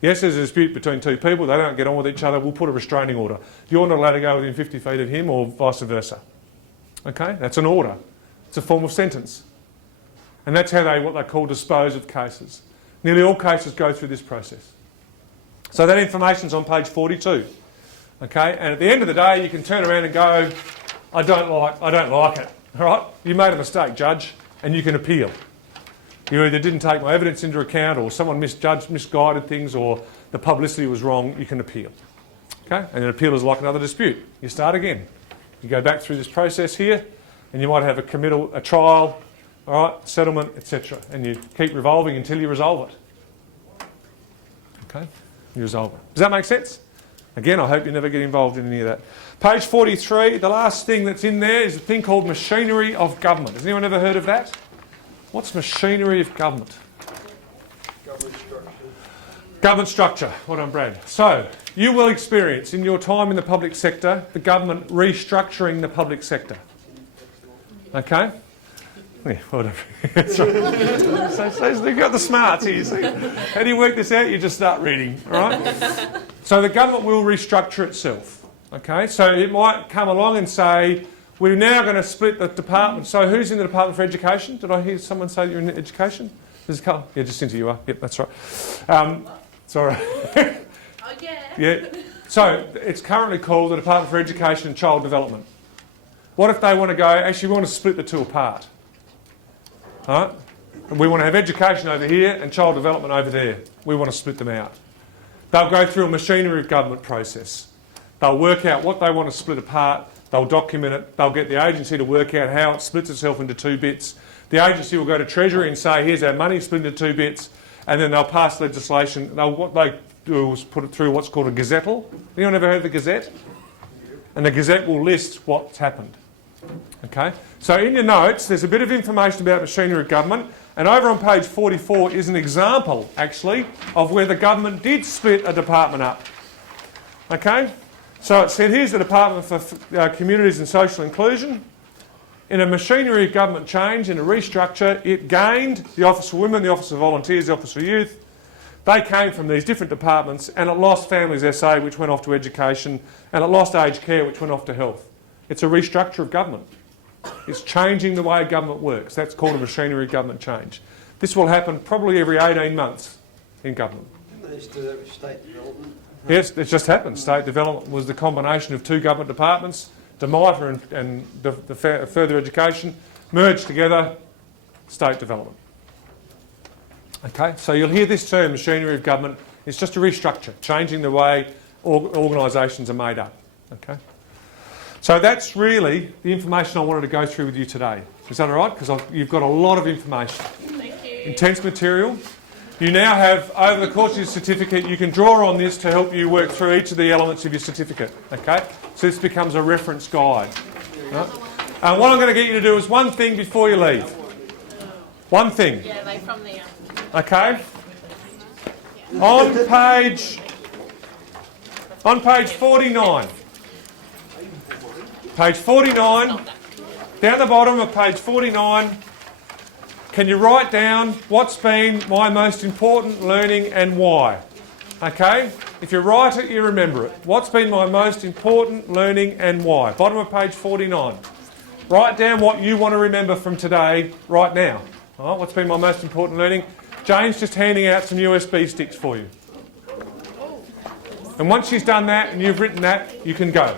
Yes, there's a dispute between two people, they don't get on with each other, we'll put a restraining order. You're not allowed to go within 50 feet of him or vice versa. Okay, that's an order. It's a form of sentence. And that's how what they call dispose of cases. Nearly all cases go through this process. So that information's on page 42. Okay, and at the end of the day, you can turn around and go, I don't like it. All right, you made a mistake, judge, and you can appeal. You either didn't take my evidence into account, or someone misguided things, or the publicity was wrong. You can appeal. Okay, and an appeal is like another dispute. You start again. You go back through this process here, and you might have a committal, a trial. All right, settlement, etc. And you keep revolving until you resolve it. Okay, you resolve it. Does that make sense? Again, I hope you never get involved in any of that. Page 43, the last thing that's in there is a thing called machinery of government. Has anyone ever heard of that? What's machinery of government? Government structure. Government structure. Well done, Brad. So, you will experience in your time in the public sector the government restructuring the public sector. Okay? Yeah, well done. That's right. So you've got the smarts here, you see. How do you work this out? You just start reading, all right? So the government will restructure itself, okay? So it might come along and say, we're now going to split the department. So who's in the Department for Education? Did I hear someone say you're in education? There's a couple. Yeah, Jacinta, you are. Yep, that's right. It's all right. Oh, yeah. Yeah. So it's currently called the Department for Education and Child Development. What if they want to go, actually we want to split the two apart? Right? And we want to have education over here and child development over there. We want to split them out. They'll go through a machinery of government process. They'll work out what they want to split apart. They'll document it. They'll get the agency to work out how it splits itself into two bits. The agency will go to Treasury and say, here's our money split into two bits. And then they'll pass legislation. What they do is put it through what's called a gazettal. Anyone ever heard of the Gazette? And the Gazette will list what's happened. Okay, so in your notes there's a bit of information about machinery of government, and over on page 44 is an example actually of where the government did split a department up. Okay, so it said here's the Department for Communities and Social Inclusion. In a machinery of government change, in a restructure, it gained the Office for Women, the Office for Volunteers, the Office for Youth. They came from these different departments, and it lost Families SA, which went off to education, and it lost aged care, which went off to health. It's a restructure of government. It's changing the way government works. That's called a machinery of government change. This will happen probably every 18 months in government. They used to do that with state development. Yes, it just happened. State development was the combination of two government departments, DeMiter and the further education, merged together, state development. Okay, so you'll hear this term, machinery of government. It's just a restructure, changing the way organisations are made up. Okay, so that's really the information I wanted to go through with you today. Is that all right? Because you've got a lot of information. Thank you. Intense material. You now have, over the course of your certificate, you can draw on this to help you work through each of the elements of your certificate. Okay, so this becomes a reference guide. Right? And what I'm going to get you to do is one thing before you leave. One thing. Yeah, they from there. Okay? On page 49. Page 49, down the bottom of page 49, can you write down what's been my most important learning and why? Okay? If you write it, you remember it. What's been my most important learning and why? Bottom of page 49. Write down what you want to remember from today, right now. All right, what's been my most important learning? Jane's just handing out some USB sticks for you. And once she's done that and you've written that, you can go.